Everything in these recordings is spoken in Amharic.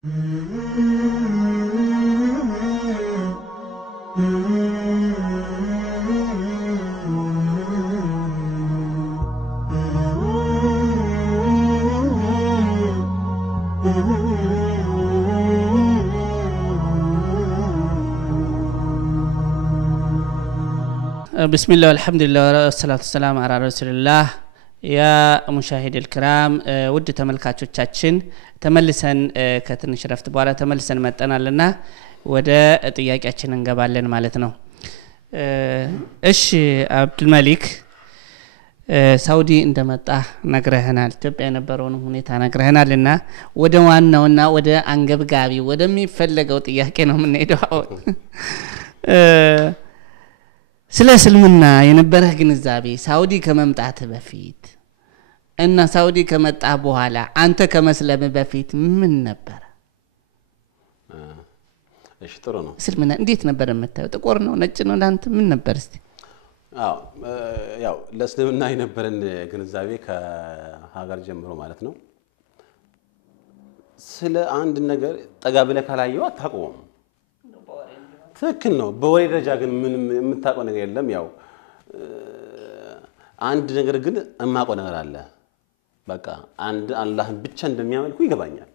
بسم الله والحمد لله والصلاة والسلام على رسول الله يا مشاهد الكرام ود ተመልካቾቻችን ተመልሰን ከትንሽ ረፍት በኋላ ተመልሰን መጣናልና ወደ ጥያቄያችን እንገባለን ማለት ነው። እሺ አብዱል መሊክ ሳውዲ እንደመጣ ነግረህናል ኢትዮጵያ የነበረውን ሁኔታ ነግረህናልና ወደ ዋናውና ወደ አንገብጋቢ ወደሚፈልገው ጥያቄ ነው የምንሄደው። ስለ እስልምና የነበረህ ግንዛቤ ሳውዲ ከመምጣት በፊት እና ሳውዲ ከመጣ በኋላ አንተ ከመስለም በፊት ምን ነበር? እሺ ጥሩ ነው። እስልምና እንዴት ነበር የምታየው? ጥቁር ነው ነጭ ነው ላንተ ምን ነበር እስቲ? ያው ለእስልምና የነበረን ግንዛቤ ከሀገር ጀምሮ ማለት ነው። ስለ አንድ ነገር ጠጋ ብለህ ካላየው አታቆም። ትክክል ነው። በወሬ ደረጃ ግን ምንም የምታውቀው ነገር የለም። ያው አንድ ነገር ግን የማውቀው ነገር አለ። በቃ አንድ አላህን ብቻ እንደሚያመልኩ ይገባኛል።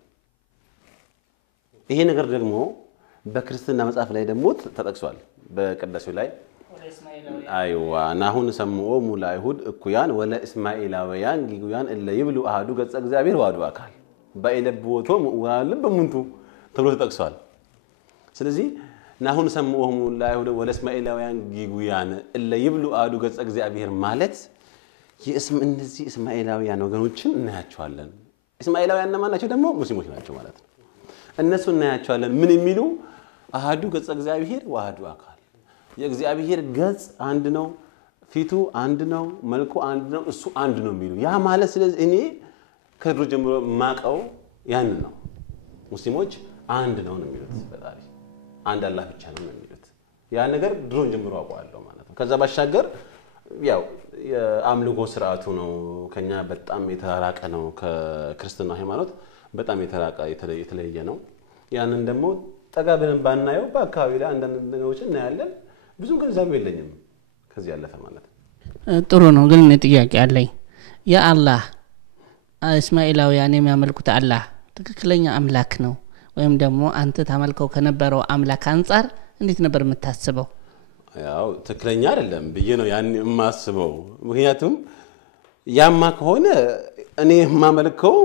ይሄ ነገር ደግሞ በክርስትና መጽሐፍ ላይ ደግሞ ተጠቅሷል። በቅዳሴው ላይ አይዋ ናሁን ሰምዖሙ ለአይሁድ እኩያን ወለ እስማኤላውያን ጊጉያን እለ ይብሉ አሐዱ ገጸ እግዚአብሔር ወአሐዱ አካል በኢለብዎቶሙ ወአለም በሙንቱ ተብሎ ተጠቅሷል። ስለዚህ ናሁን ሰምዖሙ ለአይሁድ ወለ እስማኤላውያን ጊጉያን እለ ይብሉ አሐዱ ገጸ እግዚአብሔር ማለት እነዚህ እስማኤላውያን ወገኖችን እናያቸዋለን። እስማኤላውያን ማለት ደግሞ ሙስሊሞች ናቸው ማለት ነው። እነሱ እናያቸዋለን ምን የሚሉ አሐዱ ገጸ እግዚአብሔር ወአሐዱ አካል የእግዚአብሔር ገጽ አንድ ነው፣ ፊቱ አንድ ነው፣ መልኩ አንድ ነው፣ እሱ አንድ ነው የሚሉ ያ ማለት ስለዚህ እኔ ከድሮ ጀምሮ ማቀው ያን ነው። ሙስሊሞች አንድ ነው የሚሉት ፈጣሪ አንድ አላህ ብቻ ነው የሚሉት ያ ነገር ድሮን ጀምሮ አውቀዋለሁ ማለት ነው። ከዛ ባሻገር ያው የአምልኮ ስርዓቱ ነው ከኛ በጣም የተራቀ ነው። ከክርስትና ሃይማኖት በጣም የተለየ ነው። ያንን ደግሞ ጠጋ ብለን ባናየው በአካባቢ ላይ አንዳንድ ነገሮች እናያለን። ብዙ ግንዛቤ የለኝም ከዚህ ያለፈ ማለት ነው። ጥሩ ነው። ግን ጥያቄ አለኝ። ያ አላህ እስማኤላውያን የሚያመልኩት አላህ ትክክለኛ አምላክ ነው ወይም ደግሞ አንተ ታመልከው ከነበረው አምላክ አንፃር እንዴት ነበር የምታስበው? ያው ትክክለኛ አይደለም ብዬ ነው ያን የማስበው። ምክንያቱም ያማ ከሆነ እኔ የማመልከው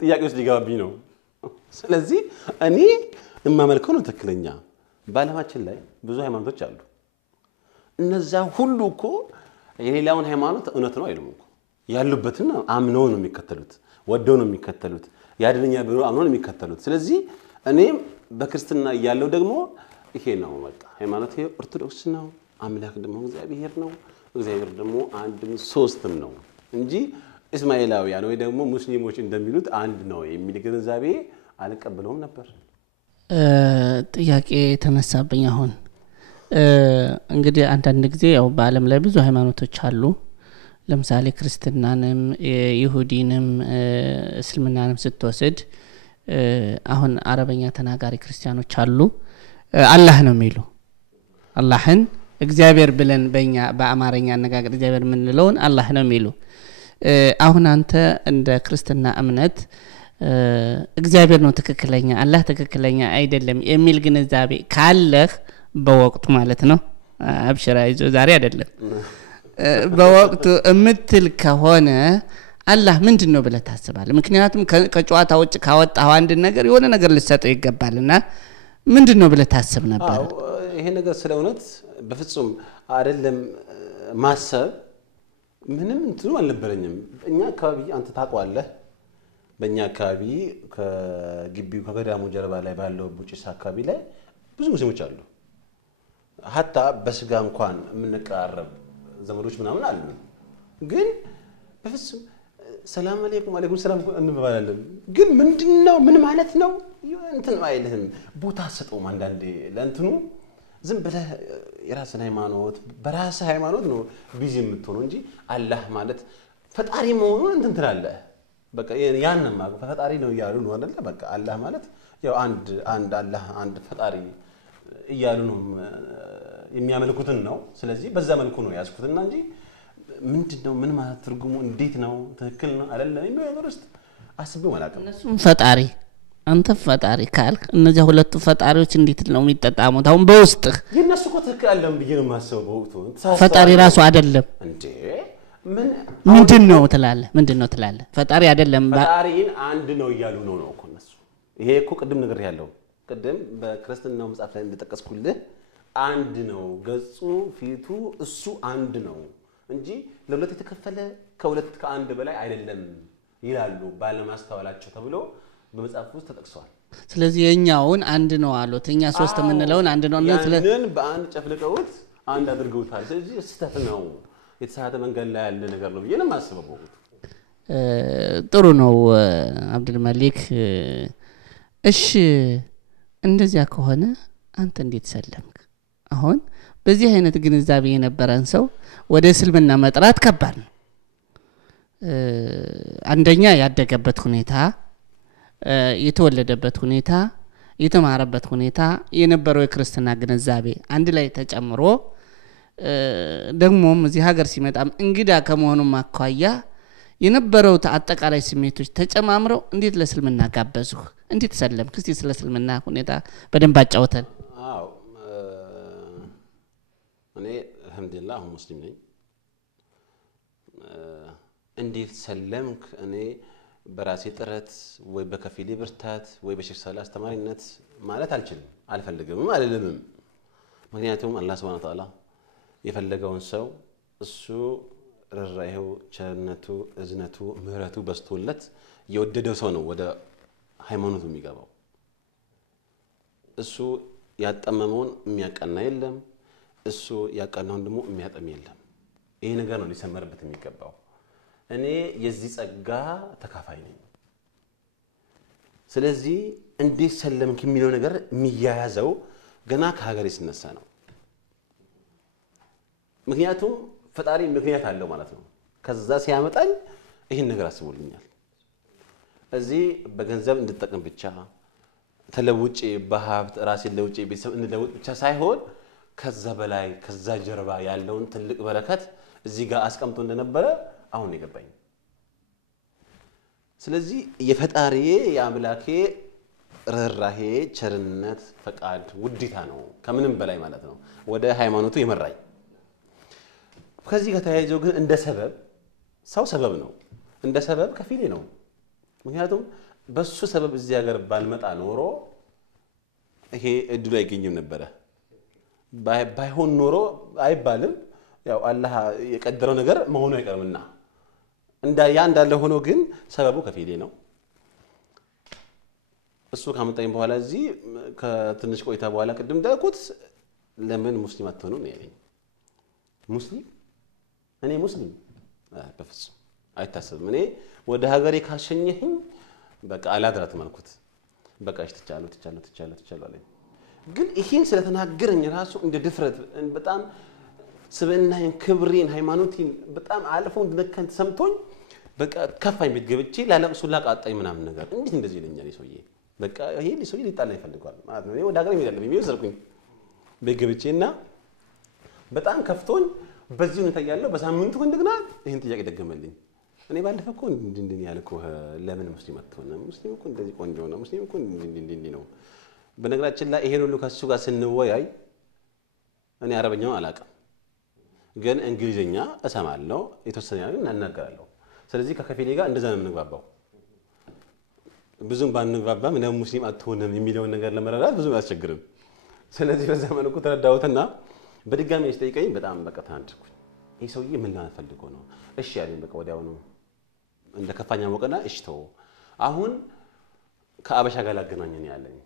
ጥያቄ ውስጥ ሊገባብኝ ነው። ስለዚህ እኔ የማመልከው ነው ትክክለኛ። በዓለማችን ላይ ብዙ ሃይማኖቶች አሉ። እነዛ ሁሉ እኮ የሌላውን ሃይማኖት እውነት ነው አይሉም እኮ ያሉበትን አምነው ነው የሚከተሉት፣ ወደው ነው የሚከተሉት፣ ያድነኛ ብለው አምነው ነው የሚከተሉት። ስለዚህ እኔ በክርስትና ያለው ደግሞ ይሄ ነው በቃ ሃይማኖት ኦርቶዶክስ ነው። አምላክ ደግሞ እግዚአብሔር ነው። እግዚአብሔር ደግሞ አንድም ሶስትም ነው እንጂ እስማኤላውያን ወይ ደግሞ ሙስሊሞች እንደሚሉት አንድ ነው የሚል ግንዛቤ አልቀበለውም ነበር። ጥያቄ ተነሳብኝ አሁን እንግዲህ አንዳንድ ጊዜ ያው በአለም ላይ ብዙ ሃይማኖቶች አሉ። ለምሳሌ ክርስትናንም ይሁዲንም እስልምናንም ስትወስድ አሁን አረበኛ ተናጋሪ ክርስቲያኖች አሉ አላህ ነው የሚሉ አላህን እግዚአብሔር ብለን በእኛ በአማርኛ አነጋገር እግዚአብሔር ምንለውን አላህ ነው የሚሉ አሁን አንተ እንደ ክርስትና እምነት እግዚአብሔር ነው ትክክለኛ አላህ ትክክለኛ አይደለም የሚል ግንዛቤ ካለህ በወቅቱ ማለት ነው አብሽራ ይዞ ዛሬ አይደለም በወቅቱ እምትል ከሆነ አላህ ምንድነው ብለህ ታስባለህ? ምክንያቱም ከጨዋታ ውጭ ካወጣው አንድ ነገር የሆነ ነገር ልሰጠው ይገባልና ምንድነው ብለህ ታስብ ነበር? ይሄ ነገር ስለእውነት በፍጹም አይደለም ማሰብ ምንም እንትኑ አልነበረኝም። እኛ አካባቢ አንተ ታቋለህ በእኛ አካባቢ ከግቢው ከገዳሙ ጀርባ ላይ ባለው ቡጭስ አካባቢ ላይ ብዙ ሙስሊሞች አሉ። hatta በስጋ እንኳን የምንቀራረብ ዘመዶች ምናምን አሉ። ግን በፍጹም ሰላም አለይኩም አለይኩም ሰላም እንባባላለን። ግን ምንድነው ምን ማለት ነው እንትን አይልህም ቦታ ሰጠው አንዳንዴ ለእንትኑ ዝም ብለህ የራስን ሃይማኖት በራስ ሃይማኖት ነው ቢዚ የምትሆነው እንጂ አላህ ማለት ፈጣሪ መሆኑን እንትን ትላለህ በቃ ያንንም ፈጣሪ ነው እያሉ ነው አይደል በቃ አላህ ማለት ያው አንድ አላህ አንድ ፈጣሪ እያሉ ነው የሚያመልኩትን ነው ስለዚህ በዛ መልኩ ነው ያስኩትና እንጂ ምንድነው ምን ማለት ትርጉሙ እንዴት ነው ትክክል ነው አይደለም የሚለው ውስጥ አስቤው አላውቅም እነሱም ፈጣሪ አንተ ፈጣሪ ካልክ እነዚህ ሁለቱ ፈጣሪዎች እንዴት ነው የሚጣጣሙት አሁን በውስጥ የነሱ እኮ ትክክል አይደለም ብዬ ነው የማስበው በወቅቱ ፈጣሪ ራሱ አይደለም እንዴ ምንድነው ትላለህ ፈጣሪ አይደለም ፈጣሪን አንድ ነው እያሉ ነው እኮ እነሱ ይሄ እኮ ቅድም ነገር ያለው ቅድም በክርስቲያናው መጽሐፍ ላይ እንደተጠቀስኩልህ አንድ ነው ገጹ ፊቱ እሱ አንድ ነው እንጂ ለሁለት የተከፈለ ከሁለት ከአንድ በላይ አይደለም ይላሉ ባለማስተዋላቸው ተብሎ በመጽሐፍ ውስጥ ተጠቅሷል ስለዚህ የኛውን አንድ ነው አሉት እኛ ሶስት ምንለውን አንድ ነው እና ስለዚህ በአንድ ጨፍልቀውት አንድ አድርገውታል ስለዚህ ስህተት ነው የተሳተ መንገድ ላይ ያለ ነገር ነው ብዬ ነው የማስበው ጥሩ ነው አብዱል መሊክ እሺ እንደዚያ ከሆነ አንተ እንዴት ሰለምክ አሁን በዚህ አይነት ግንዛቤ የነበረን ሰው ወደ እስልምና መጥራት ከባድ ነው አንደኛ ያደገበት ሁኔታ የተወለደበት ሁኔታ የተማረበት ሁኔታ የነበረው የክርስቲና ግንዛቤ አንድ ላይ ተጨምሮ ደግሞም እዚህ ሀገር ሲመጣም እንግዳ ከመሆኑም አኳያ የነበረው አጠቃላይ ስሜቶች ተጨማምረው እንዴት ለእስልምና ጋበዙህ እንዴት ሰለምክ እስቲ ስለ እስልምና ሁኔታ በደንብ አጫውተን አዎ እኔ አልহামዱሊላህ ሙስሊም ነኝ እንዴት ሰለምክ እኔ በራሴ ጥረት ወይ በከፊል ብርታት ወይ በሼክ ሰላህ አስተማሪነት ማለት አልችልም አልፈልግም አይደለም ምክንያቱም አላህ Subhanahu Wa Ta'ala የፈለገውን ሰው እሱ ርራይው ቸርነቱ እዝነቱ ምህረቱ በስቶለት የወደደው ሰው ነው ወደ ሃይማኖቱ የሚገባው እሱ ያጠመመውን የሚያቀና የለም እሱ ያቀናውን ደግሞ የሚያጠም የለም ይሄ ነገር ነው ሊሰመርበት የሚገባው እኔ የዚህ ጸጋ ተካፋይ ነኝ ስለዚህ እንዴት ሰለምክ የሚለው ነገር የሚያያዘው ገና ከሀገር ሲነሳ ነው ምክንያቱም ፈጣሪ ምክንያት አለው ማለት ነው ከዛ ሲያመጣኝ ይሄን ነገር አስቦልኛል እዚህ በገንዘብ እንድጠቀም ብቻ ተለውጪ በሀብት ራሴን ለውጪ ቤተሰብ እንድለውጥ ብቻ ሳይሆን ከዛ በላይ ከዛ ጀርባ ያለውን ትልቅ በረከት እዚህ ጋር አስቀምጦ እንደነበረ አሁን ይገባኝ ስለዚህ የፈጣሪዬ የአምላኬ ርህራሄ ቸርነት ፈቃድ ውዲታ ነው ከምንም በላይ ማለት ነው ወደ ሃይማኖቱ ይመራኝ ከዚህ ጋር ተያይዞ ግን እንደ ሰበብ ሰው ሰበብ ነው እንደ ሰበብ ከፊሌ ነው ምክንያቱም በሱ ሰበብ እዚህ ሀገር ባልመጣ ኖሮ ይሄ እድሉ አይገኝም ነበር ባይሆን ኖሮ አይባልም ያው አላህ የቀደረው ነገር መሆኑ አይቀርምና እንዳለ ሆኖ ግን ሰበቡ ከፊሌ ነው እሱ ካመጣኝ በኋላ እዚህ ከትንሽ ቆይታ በኋላ ቅድም እንዳልኩት ለምን ሙስሊም አትሆኑ ነው ያለኝ ሙስሊም እኔ ሙስሊም በፍጹም አይታሰብም እኔ ወደ ሀገሬ ካሸኘኝ በቃ አላድራትም አልኩት በቃ ትቻለሁ አለኝ ግን ይሄን ስለተናገረኝ ራሱ እንደ ድፍረት በጣም ስብዕናዬን ክብሬን ሃይማኖቴን በጣም አልፎ እንደከንት ሰምቶኝ በቃ ከፋኝ ቤት ገብቼ ላለቅሱ ላቃጣኝ ምናምን ነገር እንዴት እንደዚህ ይለኛል ይሰውዬ በቃ ይሄ ሊሰውዬ ሊጣላ ይፈልጋል ማለት ነው ወደ ሀገሬ ሄዳለሁ የሚወሰድኩኝ ቤት ገብቼና በጣም ከፍቶኝ በዚህ ሁኔታ ያለው በሳምንቱ እንደገና ይሄን ጥያቄ ደገመልኝ እኔ ባለፈው እኮ እንዲህ ያልኩ ለምን ሙስሊም አትሆንም ሙስሊም እኮ እንደዚህ ቆንጆ ነው ሙስሊም እኮ እንዲህ ነው በነገራችን ላይ ይሄን ሁሉ ከሱ ጋር ስንወያይ እኔ አረበኛው አላውቅም ግን እንግሊዘኛ እሰማለሁ የተወሰነ ነገር እናገራለሁ ስለዚህ ከከፊሌ ጋር እንደዛ ነው የምንግባባው ብዙም ባንግባባም ለምን ሙስሊም አትሆንም የሚለው ነገር ለመረዳት ብዙም አያስቸግርም ስለዚህ በዛ መልኩ ተረዳሁትና በድጋሚ እስጠይቀኝ በጣም በቃ ታንድኩኝ ይሄ ሰውዬ ምን ማለት ፈልጎ ነው እሺ ያለኝ በቃ ወዲያው ነው እንደ ከፋኛ ወቀና እሺ ተው አሁን ከአበሻ ጋር ላገናኘኝ ያለኝ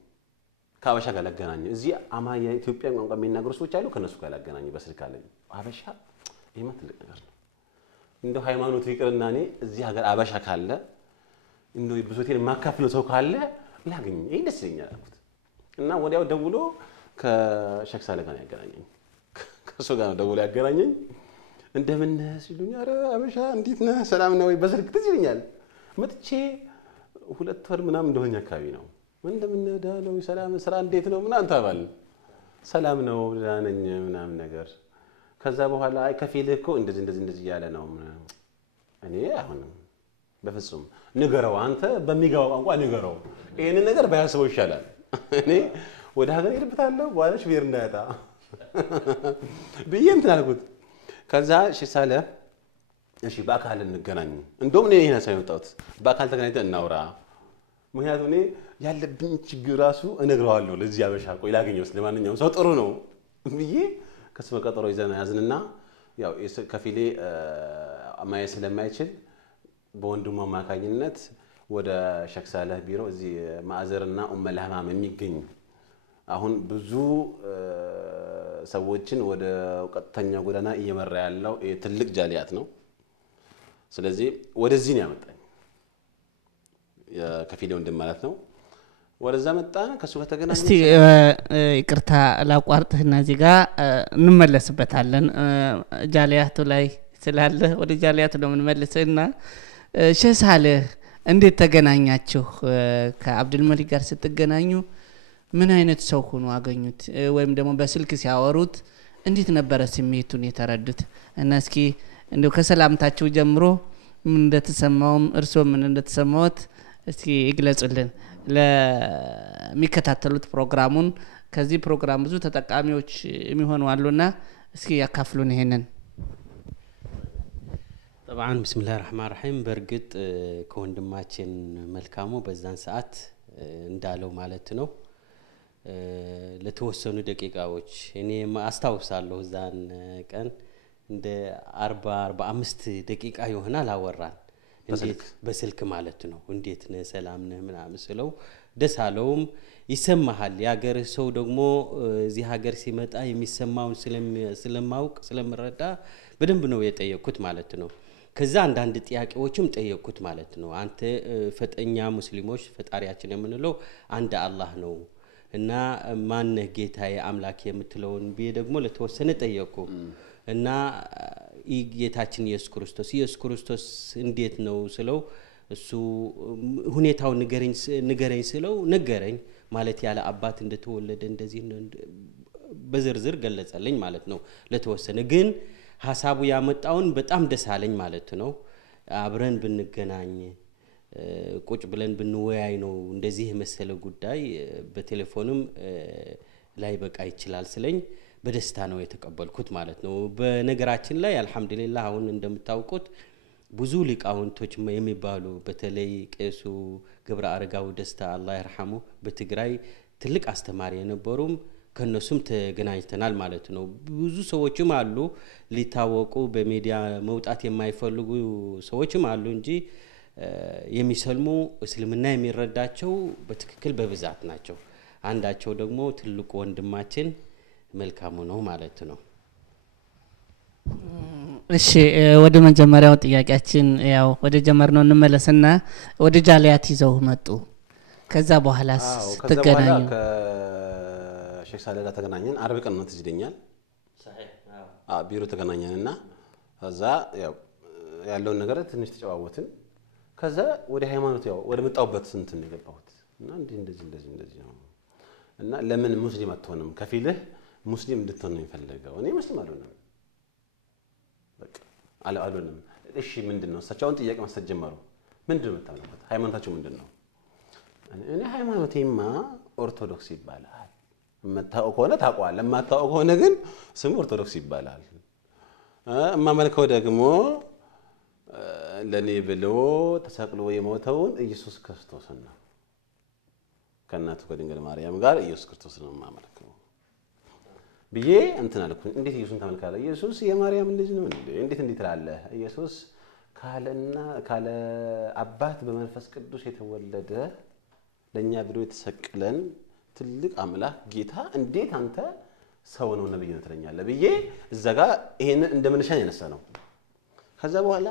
ከአበሻ ጋር ላገናኘኝ እዚህ አማያ ኢትዮጵያ ቋንቋ የሚናገሩ ሰዎች አሉ ከነሱ ጋር ላገናኘኝ በስልክ አለኝ አበሻ ይሄ ትልቅ ነገር ነው እንደው ሃይማኖት ይቅርና እኔ እዚህ ሀገር አበሻ ካለ እንደው ብሶቴን ማካፍለው ሰው ካለ ላገኝ ይሄ ደስ ይለኛል አልኩት እና ወዲያው ደውሎ ከሼክ ሳለ ጋር ያገናኘኝ ከሱ ጋር ደውሎ ያገናኘኝ እንደምን ሲሉኝ አረ አበሻ እንዴት ነህ ሰላም ነው ወይ በስልክ ትዝ ይለኛል መጥቼ 2 ወር ምናምን እንደሆነ አካባቢ ነው እንደምን ዳለው ሰላም ስራ እንዴት ነው ምናምን ተባባልን ሰላም ነው ዳነኝ ምናምን ነገር ከዛ በኋላ አይ ከፊልህ እኮ እንደዚህ ያለ ነው እኔ አሁን በፍጹም ንገረው አንተ በሚገባው ቋንቋ ንገረው ይሄን ነገር ባያስበው ይሻላል እኔ ወደ ሀገር ይልብታለሁ በኋላሽ ብሄር እንዳያጣ በየም ተናልኩት ከዛ እሺ ሳለ እሺ በአካል እንገናኝ እንደውም እኔ ይሄን ሳይወጣውት በአካል ተገናኝተን እናውራ ምክንያቱም እኔ ያለብኝ ችግር ራሱ እነግረዋለሁ ለዚህ ያበሻ ቆይ ላገኘው ስለማንኛውም ሰው ጥሩ ነው ብዬ ከሱ በቀጠሮ ይዘና ያዝንና ያው ከፊሌ ማየት ስለማይችል በወንድሙ አማካኝነት ወደ ሸክሳለህ ቢሮ እዚህ ማዕዘርና ኡመልሃማም የሚገኝ አሁን ብዙ ሰዎችን ወደ ቀጥተኛ ጎዳና እየመራ ያለው ትልቅ ጃሊያት ነው ስለዚህ ወደዚህ ነው ያመጣኝ የከፊሌ ወንድም ማለት ነው ወደዛ መጣን ከሱ ከተገናኘን እስቲ ይቅርታ ላቋርጥህና እዚህ ጋር እንመለስበታለን ጃሊያቱ ላይ ስላለ ወደ ጃሊያቱ ነው እንመለስና ሸሳለህ እንዴት ተገናኛችሁ ከአብዱል መሊክ ጋር ስትገናኙ ምን አይነት ሰው ሆኖ አገኙት ወይም ደግሞ በስልክ ሲያወሩት እንዴት ነበር ስሜቱን የተረዱት እና እስኪ እንደው ከሰላምታችሁ ጀምሮ ምን እንደተሰማውም እርሶ ምን እንደተሰማውት እስኪ ይግለጹልን ለሚከታተሉት ፕሮግራሙን ከዚህ ፕሮግራም ብዙ ተጠቃሚዎች የሚሆኑ አሉና እስኪ ያካፍሉን ይሄንን طبعا بسم الله الرحمن الرحيم برغت ከወንድማችን መልካሙ በዛን ሰዓት እንዳለው ማለት ነው ለተወሰኑ ደቂቃዎች እኔ አስተዋውሳለሁ ዛን ቀን እንደ 45 ደቂቃ ይሆናል አወራን እንዴት በስልክ ማለት ነው እንዴት ነህ ሰላም ነህ ምናምን ስለው ደሳለውም ይሰማሃል ያገር ሰው ደግሞ እዚህ ሀገር ሲመጣ የሚሰማውን ስለማውቅ ስለምረዳ በደንብ ነው የጠየቁት ማለት ነው ከዛ አንዳንድ ጥያቄዎችም ጠየቁት ማለት ነው አንተ ፈጠኛ ሙስሊሞች ፈጣሪያችን የምንለው አንድ አላህ ነው እና ማን ጌታዬ አምላክ የምትለውን ደግሞ ለተወሰነ ጠየቁ እና ጌታችን ኢየሱስ ክርስቶስ እንዴት ነው ስለው እሱ ሁኔታው ንገረኝ ስለው ነገረኝ ማለት ያለ አባት እንደተወለደ እንደዚህ በዝርዝር ገለጸልኝ ማለት ነው ለተወሰነ ግን ሐሳቡ ያመጣውን በጣም ደሳለኝ ማለት ነው አብረን ብንገናኝ ቁጭ ብለን ብንወያይ ነው እንደዚህ መሰለ ጉዳይ በቴሌፎንም ላይ በቃ ይችላል ስለኝ በደስታ ነው የተቀበልኩት ማለት ነው በነገራችን ላይ አልহামዱሊላህ አሁን እንደምታውቁት ብዙ ሊቃውንቶች የሚባሉ በተለይ ቄሱ ገብረ አረጋው ደስታ አላህ ይርሐሙ በትግራይ ትልቅ አስተማሪ የነበሩም ከነሱም ተገናኝተናል ማለት ነው ብዙ ሰዎችም አሉ ሊታወቁ በሚዲያ መውጣት የማይፈልጉ ሰዎችም አሉ እንጂ የሚሰልሙ እስልምና የሚረዳቸው በትክክል በብዛት ናቸው አንዳቸው ደግሞ ትልቁ ወንድማችን መልካሙ ነው ማለት ነው እሺ ወደ መጀመሪያው ጥያቄያችን ያው ወደ ጀመርነው እንመለስና ወደ ጃሊያት ይዘው መጡ ከዛ በኋላስ ተገናኙ ሼክ ሳለ ጋር ተገናኘን አርብ ቀን ነው ትዝደኛል ቢሮ ተገናኘንና ከዛ ያለው ነገር ትንሽ ተጨዋወትን ከዛ ወደ ሃይማኖት ያው ወደ መጣውበት እንትን የገባሁት እና እንደዚህ ነው እና ለምን ሙስሊም አትሆንም ከፊልህ ሙስሊም እንድትሆን ነው የሚፈልገው እኔ ሙስሊም አልሆንም በቃ አልሆንም እሺ ምንድነው እሳቸውን ጥያቄ ማስተት ጀመሩ ምንድነው መጣበት ሃይማኖታችሁ ምንድነው እኔ ሃይማኖቴማ ኦርቶዶክስ ይባላል መታው ከሆነ ታቋል ለማታው ከሆነ ግን ስሙ ኦርቶዶክስ ይባላል ማመልከው ደግሞ ለኔ ብሎ ተሰቅሎ የሞተውን ኢየሱስ ክርስቶስ ነው ከናቱ ከድንግል ማርያም ጋር ኢየሱስ ክርስቶስ ነው ማመልከው ብዬ እንትን አልኩኝ እንዴት ኢየሱስን ተመልካለ ኢየሱስ የማርያም ልጅ ነው እንዴት ትላለህ ኢየሱስ ካለ አባት በመንፈስ ቅዱስ የተወለደ ለኛ ብሎ የተሰቀለን ትልቅ አምላክ ጌታ እንዴት አንተ ሰው ነው ነብይ ነው ትለኛለህ ብዬ እዛ ጋር ይሄን እንደምንሻን ያነሳ ነው ከዛ በኋላ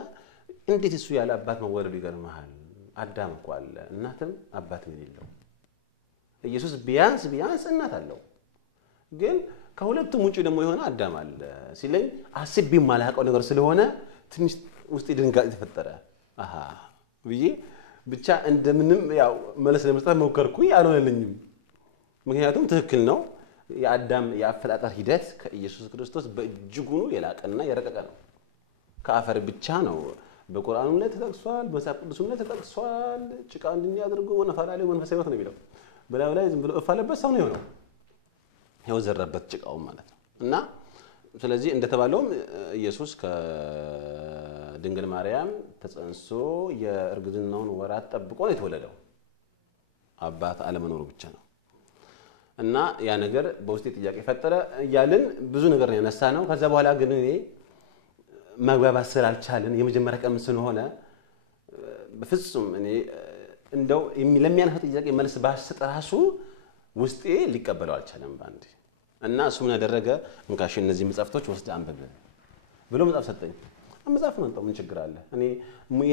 እንዴት እሱ ያለ አባት መወለዱ ይገርማል አዳም እኮ አለ እናትም አባትም የሌለው ኢየሱስ ቢያንስ እናት አለው ግን ከሁለቱም ውጪ ደግሞ የሆነ አዳም አለ ሲለኝ አስቤ ማላቀው ነገር ስለሆነ ትንሽ ውስጥ ድንጋጤ ተፈጠረ ብዬ ብቻ እንደምንም ያው መልስ ለመስጠት ሞከርኩኝ አልሆነልኝም ምክንያቱም ትክክል ነው የአዳም የአፈጣጠር ሂደት ከኢየሱስ ክርስቶስ በእጅጉኑ የላቀና የረቀቀ ነው ከአፈር ብቻ ነው በቁርአኑ ላይ ተጠቅሷል በመጽሐፍ ቅዱስም ላይ ተጠቅሷል ጭቃ እንድንያደርጉ ወነፋላለ መንፈሳዊ ህይወት ነው የሚለው በላው ላይ ዝም ብሎ እፋለበት ሰው ነው የሆነው ያው ዘረበት ጭቃው ማለት ነው እና ስለዚህ እንደተባለው ኢየሱስ ከድንግል ማርያም ተጸንሶ የእርግዝናውን ወራት ጠብቆ ነው የተወለደው አባት አለመኖሩ ብቻ ነው እና ያ ነገር በውስጤ ጥያቄ ፈጠረ ያልን ብዙ ነገር ያነሳ ነው ከዛ በኋላ ግን እኔ ማግባባት ስላልቻለን የመጀመሪያ ቀን ስለሆነ በፍጹም እኔ እንደው ለሚያነሳ ጥያቄ መልስ ባስሰጥ ራሱ ውስጤ ሊቀበለው አልቻለም ባንዴ እና እሱ ምን ያደረገ እንካሽ እነዚህ መጻፍቶች ወስደ አንበብ ብሎ መጻፍ ሰጠኝ መጻፍ ነው ምን ችግር አለ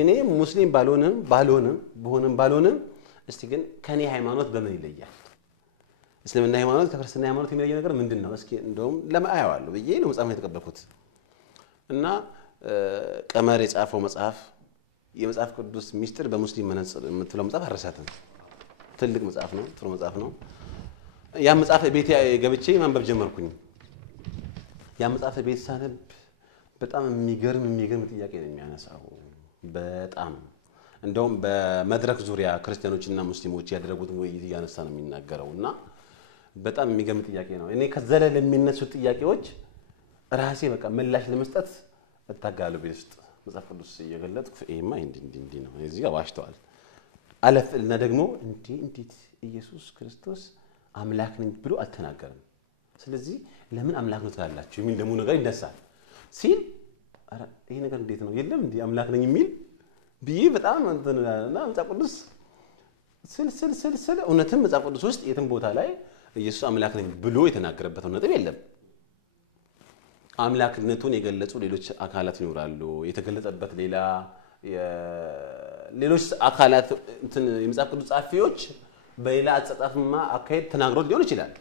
እኔ ሙስሊም ባልሆንም እስቲ ግን ከኔ ሃይማኖት በምን ይለያል እስልምና ሃይማኖት ከክርስትና ሃይማኖት የሚለየው ነገር ምንድነው እስኪ እንደውም ለማያዋለሁ በዬ ነው መጻፍ የተቀበልኩት እና ቀመር የጻፈው መጽሐፍ የመጽሐፍ ቅዱስ ሚስጥር በሙስሊም መነጽር የምትለው መጽሐፍ አረሳተም ትልቅ መጽሐፍ ነው ጥሩ መጽሐፍ ነው ያ መጽሐፍ ቤት ገብቼ ማንበብ ጀመርኩኝ ያ መጽሐፍ ቤት ሳነብ በጣም የሚገርም ጥያቄ ነው የሚያነሳው በጣም እንደውም በመድረክ ዙሪያ ክርስቲያኖችና ሙስሊሞች ያደረጉትን ውይይት ያነሳ ነው የሚናገረውና በጣም የሚገርም ጥያቄ ነው እኔ ከዘለ ለሚነሱ ጥያቄዎች ራሴ በቃ ምላሽ ለመስጠት እታጋለሁ ቤት መጽሐፍ ቅዱስ እየገለጥኩ ኤማ እንዲ ነው እዚህ ጋር ዋሽተዋል አለፍልና ደግሞ እንዴት ኢየሱስ ክርስቶስ አምላክ ነኝ ብሎ አልተናገረም ስለዚህ ለምን አምላክ ነው ትላላችሁ የሚል ደሞ ነገር ይነሳል ሲል አረ ይሄ ነገር እንዴት ነው የለም እንዴ አምላክ ነኝ የሚል ቢይ በጣም እንተናና መጽሐፍ ቅዱስ ስል እውነትም መጽሐፍ ቅዱስ ውስጥ የትም ቦታ ላይ ኢየሱስ አምላክ ነኝ ብሎ የተናገረበት ነጥብ የለም አምላክነቱን የገለጹ ሌሎች አካላት ይኖራሉ የተገለጸበት ሌሎች አካላት እንትን የመጽሐፍ ቅዱስ ጻፊዎች በሌላ አጻጻፍማ አካሄድ ተናግሮ ሊሆን ይችላል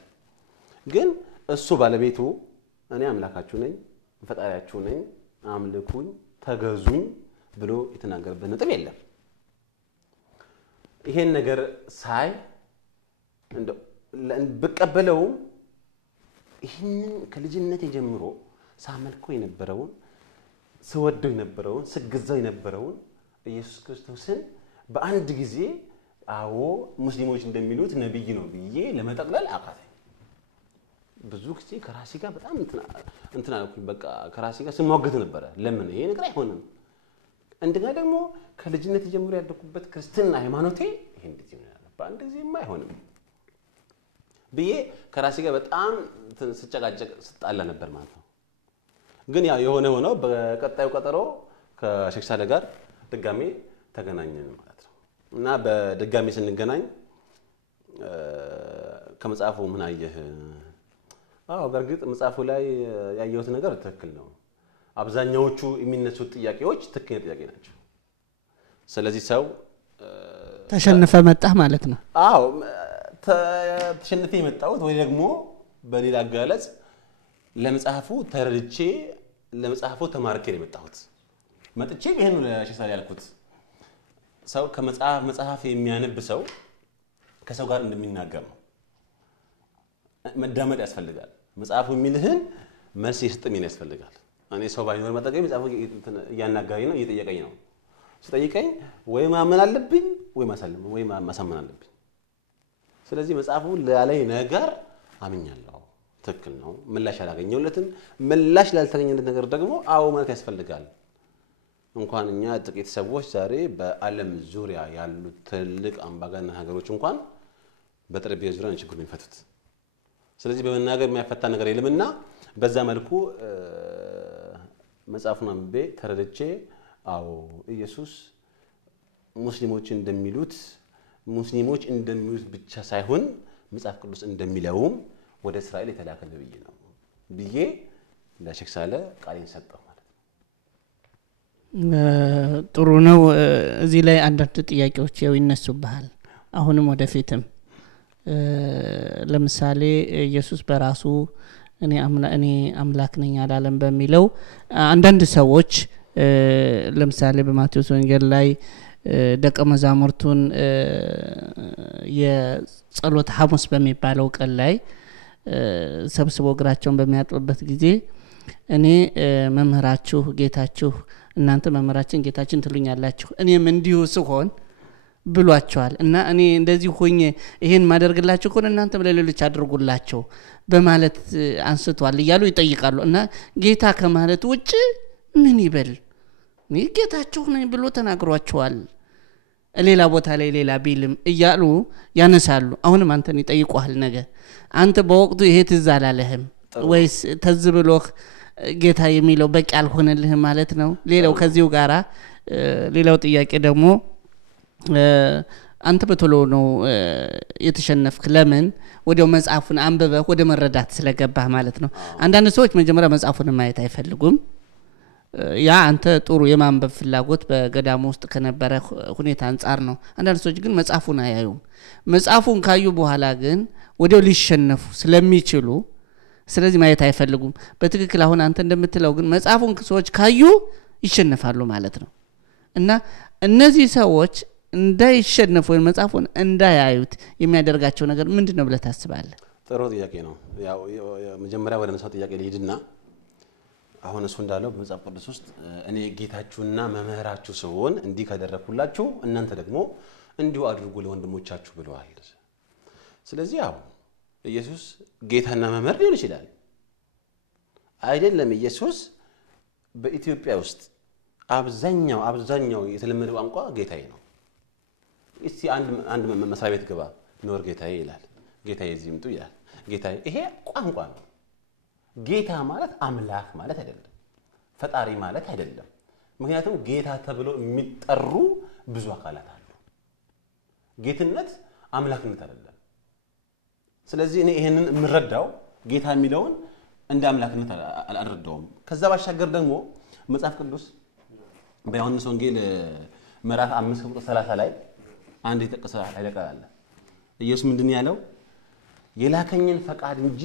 ግን እሱ ባለቤቱ እኔ አምላካችሁ ነኝ ፈጣሪያችሁ ነኝ አምልኩኝ ተገዙኝ ብሎ የተናገረበት ነጥብ የለም ይሄን ነገር ሳይ እንደው በቀበለው ይሄንን ከልጅነቴ ጀምሮ ሳመልከው የነበረውን ስወደው የነበረውን ስገዛው የነበረውን ኢየሱስ ክርስቶስን በአንድ ጊዜ አዎ ሙስሊሞች እንደሚሉት ነብይ ነው ብዬ ለመጠቅለል አቃተኝ ብዙ ጊዜ ከራሴ ጋር በጣም እንትና በቃ ከራሴ ጋር ስሟገት ነበር ለምን ይሄ ነገር አይሆንም እንደገና ደግሞ ከልጅነት ጀምሮ ያደኩበት ክርስትና ሃይማኖቴ ይሄ እንደዚህ ነው በአንድ ጊዜማ አይሆንም ብዬ ከራሴ ጋር በጣም ስጨቃጨቅ ስጣላ ነበር ማለት ነው ግን ያው የሆነ በቀጣዩ ቀጠሮ ከሸክሳለ ጋር ድጋሜ ተገናኘን ማለት ነው እና በድጋሜ ስንገናኝ ከመጽሐፉ ምን አየህ በርግጥ መጽሐፉ ላይ ያየሁት ነገር ትክክል ነው አብዛኛዎቹ የሚነሱት ጥያቄዎች ትክክል ጥያቄ ናቸው ስለዚህ ሰው ተሸነፈ መጣህ ማለት ነው ተሸነፈ የመጣሁት ወይ ደግሞ በሌላ አገላለጽ ለመጽሐፉ ተረድቼ ለመጽሐፉ ተማርኬ ነው የመጣሁት መጥቼ ይሄን ለሸክሳለ ያልኩት ሰው ከመጽሐፍ የሚያነብ ሰው ከሰው ጋር እንደሚናገር ነው መዳመጥ ያስፈልጋል መጽሐፉ የሚልህን መልስ ይስጥም ያስፈልጋል እኔ ሰው ባይኖር መጠቀም መጽሐፉ ያናጋሪኝ ነው እየጠየቀኝ ነው ሲጠይቀኝ ወይ ማመን አለብኝ ወይ ማሳለም ወይ ማሳመን አለብኝ ስለዚህ መጽሐፉ ላይ ነገር አምኛለሁ ትክክል ነው ምላሽ አላገኘሁለትም ምላሽ ላልተገኘለት ነገር ደግሞ አዎ ማለት ያስፈልጋል እንኳን እኛ ጥቂት ሰዎች ዛሬ በአለም ዙሪያ ያሉ ትልቅ አምባገነን ሀገሮች እንኳን በጠረጴዛ ዙሪያ ችግር የሚፈቱት ስለዚህ በመናገር የሚያፈታ ነገር የለምና በዛ መልኩ መጽሐፉን አንብቤ ተረድቼ አዎ ኢየሱስ ሙስሊሞች እንደሚሉት ብቻ ሳይሆን መጽሐፍ ቅዱስ እንደሚለውም ወደ እስራኤል የተላከ ነብይ ነው ብዬ ለሸክሳለ ቃሌን ሰጠው ማለት ነው ጥሩ ነው እዚህ ላይ አንዳንድ ጥያቄዎች ይነሱብሃል አሁንም ወደፊትም ለምሳሌ ኢየሱስ በራሱ እኔ አምላክ ነኝ አላለም በሚለው አንዳንድ ሰዎች ለምሳሌ በማቴዎስ ወንጌል ላይ ደቀ መዛሙርቱን የጸሎት ሐሙስ በሚባለው ቀን ላይ ሰብስበው እግራቸውን በሚያጥቡበት ጊዜ እኔ መምህራችሁ ጌታችሁ እናንተ መምህራችን ጌታችን ትሉኛላችሁ እኔም እንዲሁ ስሆን ብሏቸዋል እና እኔ እንደዚህ ሆኜ ይሄን ማደርግላችሁ ከሆነ እናንተም ለሌሎች አድርጉላቸው በማለት አንስቷል እያሉ ይጠይቃሉ እና ጌታ ከማለት ውጪ ምን ይበል እኔ ጌታችሁ ነኝ ብሎ ተናግሯቸዋል ሌላ ቦታ ላይ ሌላ ቢልም እያሉ ያነሳሉ አሁንም አንተን ይጠይቁሃል ነገር አንተ በወቅቱ ይሄ ትዝ አላለህም ወይስ ተዝብሎህ ጌታ የሚለው በቂ አልሆነልህ ማለት ነው ሌላው ከዚሁ ጋራ ሌላው ጥያቄ ደግሞ አንተ በቶሎ ነው የተሸነፍክ ለምን ወዲያው መጽሐፉን አንብበህ ወደ መረዳት ስለገባህ ማለት ነው አንዳንድ ሰዎች መጀመሪያ መጽሐፉን ማየት አይፈልጉም ያ አንተ ጥሩ የማንበብ ፍላጎት በገዳሙ ውስጥ ከነበረ ሁኔታ አንፃር ነው አንዳንድ ሰዎች ግን መጽሐፉን አያዩም መጽሐፉን ካዩ በኋላ ግን ወዲያው ሊሸነፉ ስለሚችሉ ስለዚህ ማየት አይፈልጉም በትክክል አሁን አንተ እንደምትለው ግን መጽሐፉን ሰዎች ካዩ ይሸነፋሉ ማለት ነው እና እነዚህ ሰዎች እንዳይሸነፉ ወይ መጽሐፉን እንዳያዩት የሚያደርጋቸው ነገር ምንድነው ብለህ ታስባለህ ጥሩ ጥያቄ ነው ያው መጀመሪያ ወደ ነሳው ጥያቄ ልሂድና አሁን እሱ እንዳለው በመጽሐፍ ቅዱስ ውስጥ እኔ ጌታችሁና መምህራችሁ ስሆን እንዲህ ካደረኩላችሁ እናንተ ደግሞ እንዲሁ አድርጉ ለወንድሞቻችሁ ብለዋል ስለዚህ ያው ኢየሱስ ጌታና መምህር ሊሆን ይችላል አይደለም ኢየሱስ በኢትዮጵያ ውስጥ አብዛኛው የተለመደ ቋንቋ ጌታዬ ነው እስቲ አንድ መስሪያ ቤት ገባ ኖር ጌታዬ ይላል ጌታዬ እዚህምጡ ይላል ጌታዬ ይሄ ቋንቋ ነው ጌታ ማለት አምላክ ማለት አይደለም ፈጣሪ ማለት አይደለም ምክንያቱም ጌታ ተብሎ የሚጠሩ ብዙ አካላት አሉ ጌትነት አምላክነት አይደለም ስለዚህ እኔ ይሄንን ምረዳው ጌታ የሚለውን እንደ አምላክነት አልረዳውም ከዛ ባሻገር ደግሞ መጽሐፍ ቅዱስ በዮሐንስ ወንጌል ምዕራፍ 5:30 ላይ አንድ የተጠቀሰ ኃይለ ቃል አለ ኢየሱስ ምንድን ያለው የላከኝን ፈቃድ እንጂ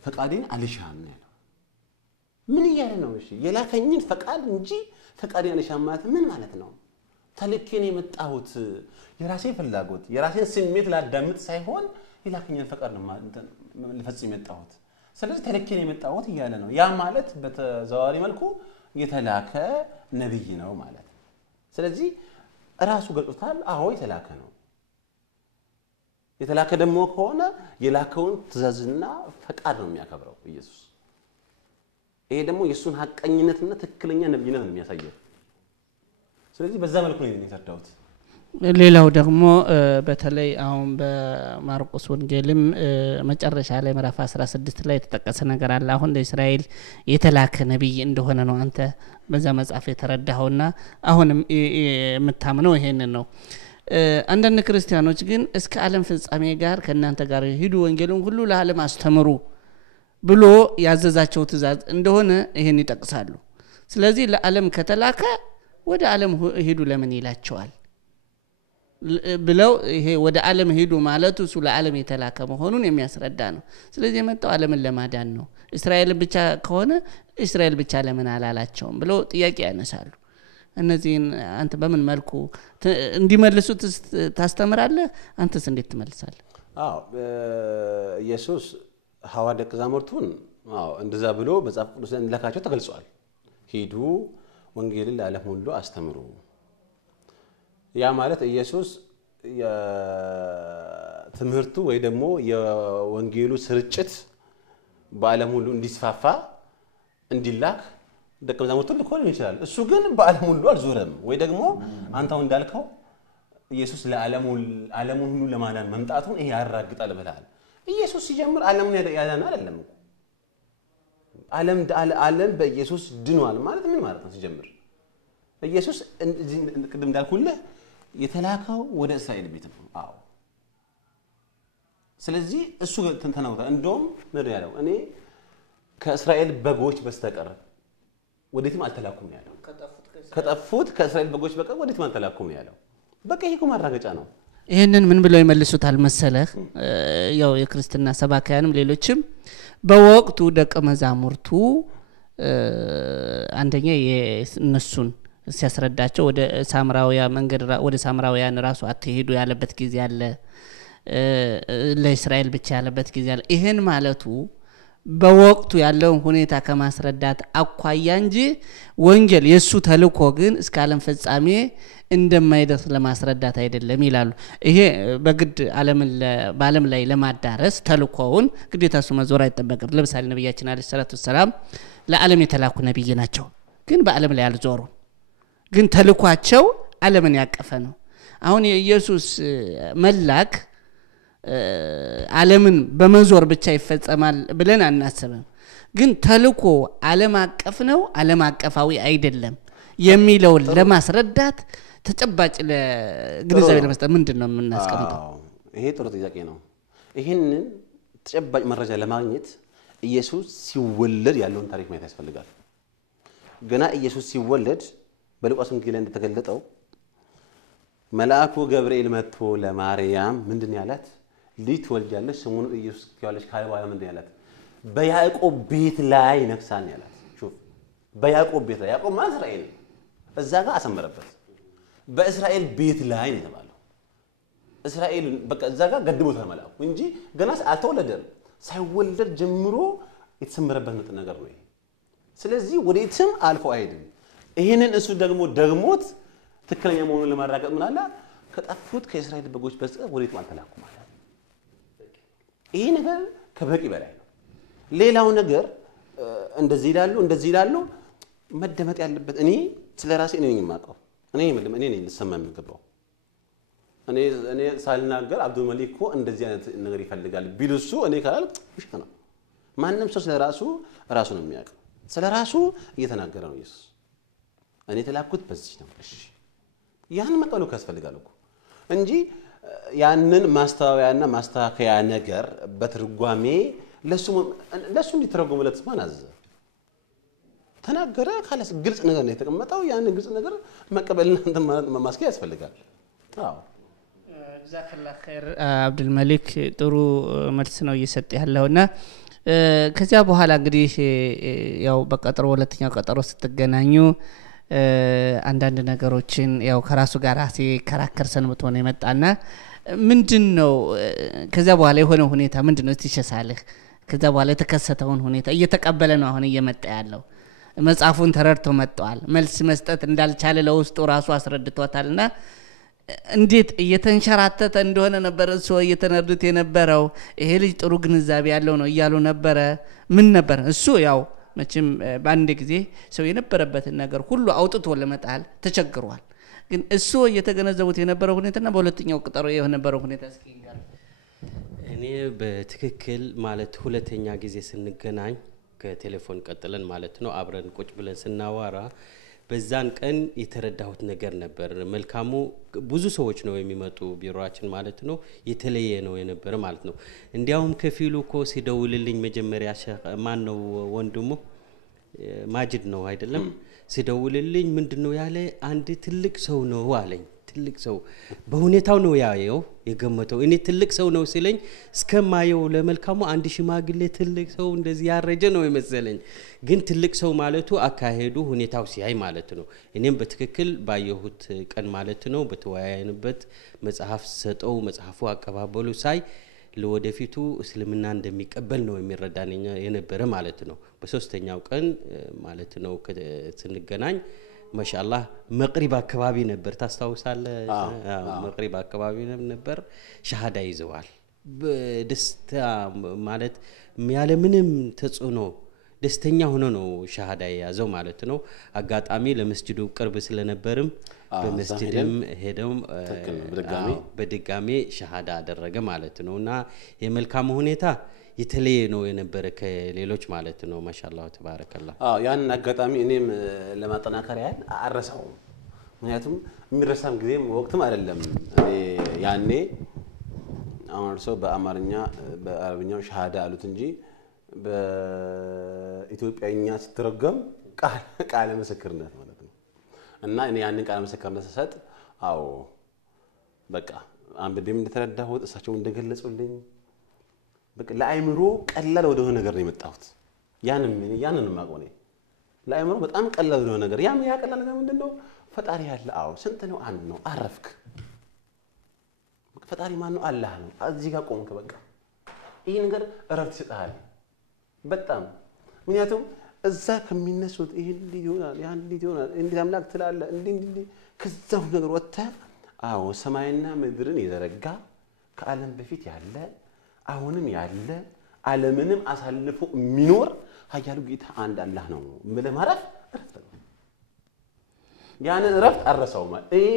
ፈቃዴን አልሻም ነው ምን ይያለ ነው እሺ የላከኝን ፈቃድ እንጂ ፈቃዴን አልሻም ማለት ምን ማለት ነው ተልኬን የመጣሁት የራሴ ፍላጎት የራሴን ስሜት ላዳምጥ ሳይሆን የላከኝን ፈቃድ ነው ለፈጽም የመጣሁት ስለዚህ ተልኬን የመጣሁት ይያለ ነው ያ ማለት በተዘዋዋሪ መልኩ የተላከ ነብይ ነው ማለት ስለዚህ ራሱ ገልጾታል አዎ የተላከ ነው የተላከ ደግሞ ከሆነ የላከውን ትእዛዝና ፈቃድ ነው የሚያከብረው ኢየሱስ ይሄ ደግሞ የሱን ሐቀኝነትና ትክክለኛ ነብይነት ነው የሚያሳየው ስለዚህ በዛ መልኩ ነው የሚተርዳውት ሌላው ደግሞ በተለይ አሁን በማርቆስ ወንጌልም መጨረሻ ላይ ምዕራፍ 16 ላይ የተጠቀሰ ነገር አለ አሁን ለእስራኤል የተላከ ነብይ እንደሆነ ነው አንተ በዛ መጽሐፍ የተረዳኸውና አሁንም የምታምነው ይሄንን ነው አንዳንድ ክርስቲያኖች ግን እስከ ዓለም ፍጻሜ ጋር ከናንተ ጋር ሄዱ ወንጌሉን ሁሉ ለዓለም አስተምሩ ብሎ ያዘዛቸው ትእዛዝ እንደሆነ ይሄን ይጠቅሳሉ ስለዚህ ለዓለም ከተላከ ወደ ዓለም ሄዱ ለምን ይላቸዋል ብለው ይሄ ወደ ዓለም ሄዱ ማለት እሱ ለዓለም የተላከ መሆኑን የሚያስረዳ ነው ስለዚህ የመጣው ዓለምን ለማዳን ነው እስራኤል ብቻ ከሆነ እስራኤል ብቻ ለምን አላላቸውም ብለው ጥያቄ ያነሳሉ እነዚህን አንተ በምን መልኩ እንዲመልሱት ታስተምራለህ አንተስ እንዴት ትመልሳለህ አዎ ኢየሱስ ሐዋርያት ደቀ መዛሙርቱን እንደዛ ብሎ በመጽሐፍ ቅዱስ እንደላካቸው ተገልጿል ሄዱ ወንጌልን ለዓለም ሁሉ አስተምሩ ያ ማለት ኢየሱስ የትምህርቱ ወይ ደግሞ የወንጌሉ ስርጭት በዓለም ሁሉ እንዲስፋፋ እንዲላክ ደቀ መዛሙርቱ ሊሆን ይችላል እሱ ግን በዓለም ሁሉ አልዞረም ወይ ደግሞ አንተው እንዳልከው ኢየሱስ ለዓለሙን ሁሉ ለማዳን መምጣቱን ይሄ ያራግጣል ብለሃል ኢየሱስ ሲጀምር ዓለሙን ያዳና አይደለም ዓለም በኢየሱስ ድኗል ማለት ምን ማለት ነው ሲጀምር ኢየሱስ ቅድም እንዳልኩልህ የተላከው ወደ እስራኤል ቤት ነው አዎ ስለዚህ እሱ ተንተናውታ እንደውም ነው ያለው እኔ ከእስራኤል በጎች በስተቀር ወዴትም አልተላኩም ያለው ከጠፉት ከእስራኤል በጎች በቀር ወዴትም አልተላኩም ያለው በቃ ይሄ ማረጋገጫ ነው ይሄንን ምን ብለው ይመልሱታል መሰለህ ያው የክርስቲና ሰባካያንም ሌሎችም በወቅቱ ደቀ መዛሙርቱ አንደኛ የነሱን ሲያስረዳቸው ወደ ሳምራውያ መንገድ ወደ ሳምራውያን ራሱ አትሄዱ ያለበት ጊዜ አለ ለእስራኤል ብቻ ያለበት ጊዜ አለ ይሄን ማለቱ በወቅቱ ያለው ሁኔታ ከማስረዳት አኳያ እንጂ ወንጌል የሱ ተልኮ ግን እስከ ዓለም ፍጻሜ እንደማይደርስ ለማስረዳት አይደለም ይላሉ ይሄ በግድ በዓለም ላይ ለማዳረስ ተልኮውን ግዴታ እሱ መዞር አይጠበቅም ለምሳሌ ነብያችን አለይሂ ሰላቱ ሰላም ለዓለም የተላኩ ነብይ ናቸው ግን በዓለም ላይ አልዞሩ ግን ተልኳቸው ዓለምን ያቀፈ ነው አሁን የኢየሱስ መላክ ዓለምን በመዞር ብቻ ይፈጸማል ብለን አናስብም ግን ተልኮ ዓለም አቀፍ ነው ዓለም አቀፋዊ አይደለም የሚለው ለማስረዳት ተጨባጭ ለግንዛቤ ለመስጠት ምንድነው የምናስቀምጠው ይሄ ጥሩ ጥያቄ ነው ይሄንን ተጨባጭ መረጃ ለማግኘት ኢየሱስ ሲወለድ ያለውን ታሪክ ማየት ያስፈልጋል ገና ኢየሱስ ሲወለድ በሉቃስ ወንጌል ላይ እንደተገለጠው መልአኩ ገብርኤል መጥቶ ለማርያም ምንድን ያላት ልጅ ትወልጃለሽ ስሙን ኢየሱስ ትይዋለሽ ካለባያ ምንድን ያላት በያዕቆብ ቤት ላይ ነግሳን ያላት ሹፍ በያዕቆብ ቤት ላይ ያዕቆብ ማን እስራኤል እዛ ጋር አሰመረበት በእስራኤል ቤት ላይ ነው የተባለው እስራኤል በቃ እዛ ጋር ገድሞታል መልአኩ እንጂ ገና አልተወለደም ሳይወለድ ጀምሮ የተሰመረበት ነገር ነው ስለዚህ ወዴትም አልፎ አይደለም ይሄንን እሱ ደግሞት ትክክለኛ መሆኑን ለማረጋገጥ ምን አለ ከጠፉት ከእስራኤል በጎች በስተቀር ወዴትም አልተላኩም ማለት ይሄ ነገር ከበቂ በላይ ነው ሌላው ነገር እንደዚህ ይላሉ መደመጥ ያለበት እኔ ስለራሴ ነኝ የማውቀው እኔ ነኝ ልሰማ የምገባው እኔ ሳልናገር አብዱል መሊክ እኮ እንደዚህ አይነት ነገር ይፈልጋል ቢልሱ እኔ ካላል ውሸት ነው ማንንም ሰው ስለራሱ ነው የሚያውቀው ስለራሱ እየተናገረ ነው ኢየሱስ እኔ ተላኩት በዚህ ነው እሺ ያን መቀበሉ ያስፈልጋል እኮ እንጂ ያንን ማስተዋወያና ማስተካከያ ነገር በትርጓሜ ለሱ እንዲተረጎመለት ማን አዘዘ ተናገረ ካለስ ግልጽ ነገር ነው የተቀመጠው ያን ግልጽ ነገር መቀበልና እንትን ማስከያ ያስፈልጋል አዎ ጀዛከላህ ኸይር አብዱል መሊክ ጥሩ መልስ ነው እየሰጠ ያለውና ከዚያ በኋላ እንግዲህ ያው በቀጠሮ ሁለተኛው ቀጠሮ ስትገናኙ አንዳንድ ነገሮችን ያው ከራሱ ጋር ሲከራከር ሰንብቶ ነው የመጣና ምንድነው ከዚያ በኋላ የሆነ ሁኔታ ምንድነው ትሸሳለህ ከዚያ በኋላ የተከሰተውን ሁኔታ እየተቀበለ ነው አሁን እየመጣ ያለው መጽሐፉን ተረድቶ መጣዋል መልስ መስጠት እንዳልቻለ ለውስጡ ራሱ አስረድቷታልና እንዴት እየተንሸራተተ እንደሆነ ነበር እሱ እየተነርዱት የነበረው ይሄ ልጅ ጥሩ ግንዛቤ ያለው ነው ይያሉ ነበር ምን ነበር እሱ ያው መቼም በአንድ ጊዜ ሰው የነበረበትን ነገር ሁሉ አውጥቶ ለመጣል ተቸግሯል ግን እሱ እየተገነዘቡት የነበረው ሁኔታና በሁለተኛው ቀጠሮ የነበረው ሁኔታ እስኪንጋር እኔ በትክክል ማለት ሁለተኛ ጊዜ ስንገናኝ ከቴሌፎን ቀጥለን ማለት ነው አብረን ቁጭ ብለን ስናዋራ በዛን ቀን የተረዳሁት ነገር ነበር መልካሙ ብዙ ሰዎች ነው የሚመጡ ቢሮአችን ማለት ነው የተለየ ነው የነበረ ማለት ነው እንዲያውም ከፊሉ እኮ ሲደውልልኝ መጀመሪያ ማን ነው ወንድሙ ማጅድ ነው አይደለም ሲደውልልኝ ምንድነው ያለ አንድ ትልቅ ሰው ነው አለኝ ትልቅ ሰው በሁኔታው ነው ያየው የገመተው እኔ ትልቅ ሰው ነው ሲለኝ እስከማየው ለመልካሙ አንድ ሽማግሌ ትልቅ ሰው እንደዚህ ያረጀ ነው የመሰለኝ ግን ትልቅ ሰው ማለቱ አካሄዱ ሁኔታው ሲያይ ማለት ነው እኔም በትክክል ባየሁት ቀን ማለት ነው በተወያየንበት መጽሐፍ ሰጠው መጽሐፉ አቀባበሉ ሳይ ለወደፊቱ እስልምና እንደሚቀበል ነው የሚረዳኝ የነበረ ማለት ነው በሶስተኛው ቀን ማለት ነው ስንገናኝ ማሻአላህ መቅሪብ አካባቢ ነበር ታስታውሳለህ መቅሪብ አካባቢ ነበር ሻሃዳ ይዘዋል በደስታ ማለት ያለ ምንም ተጽዕኖ ደስተኛ ሆኖ ነው ሻሃዳ ያዘው ማለት ነው አጋጣሚ ለመስጂዱ ቅርብ ስለነበርም በመስጂድም ሄደው በድጋሚ ሻሃዳ አደረገ ማለት ነውና የመልካም ሁኔታ የተለየ ነው የነበረ ከሌሎች ማለት ነው ማሻአላህ ተባረከላህ ያን አጋጣሚ እኔም ለማጠናከር ያህል አረሳው ምክንያቱም የሚረሳም ጊዜም ወቅትም አይደለም እኔ ያኔ አሁን ሰው በአማርኛ በአረብኛው ሻሃዳ አሉት እንጂ በኢትዮጵያኛ ሲተረጎም ቃለ ምስክርነት ማለት ነው እና እኔ ያንን ቃለ ምስክርነት ሰጥ አዎ በቃ አንብቤም እንደተረዳሁት እሳቸው እንደገለጹልኝ በቃ ለአይምሮ ቀላል ወደ ሆነ ነገር ነው የመጣሁት ያንን ማቆኔ ለአይምሮ በጣም ቀላል ነው ነገር ያ ቀላል ነገር ምንድነው ፈጣሪ ያለ አዎ ስንት ነው አንድ ነው አረፍክ ፈጣሪ ማን ነው አላህ ነው እዚህ ጋር ቆምክ በቃ ይሄ ነገር እረፍት ይሰጣል በጣም ምክንያቱም እዛ ከሚነሱት ይሄ ሊሆናል ያን ሊሆናል እንዴ አምላክ ትላለ እንዴ ከዛው ነገር ወጣ አዎ ሰማይና ምድርን የዘረጋ ከዓለም በፊት ያለ አሁንም ያለ ዓለምንም አሳልፎ የሚኖር ኃያሉ ጌታ አንድ አላህ ነው ብለህ ማረፍ እረፍት ነው ያን እረፍት አረሳው ማለት ይሄ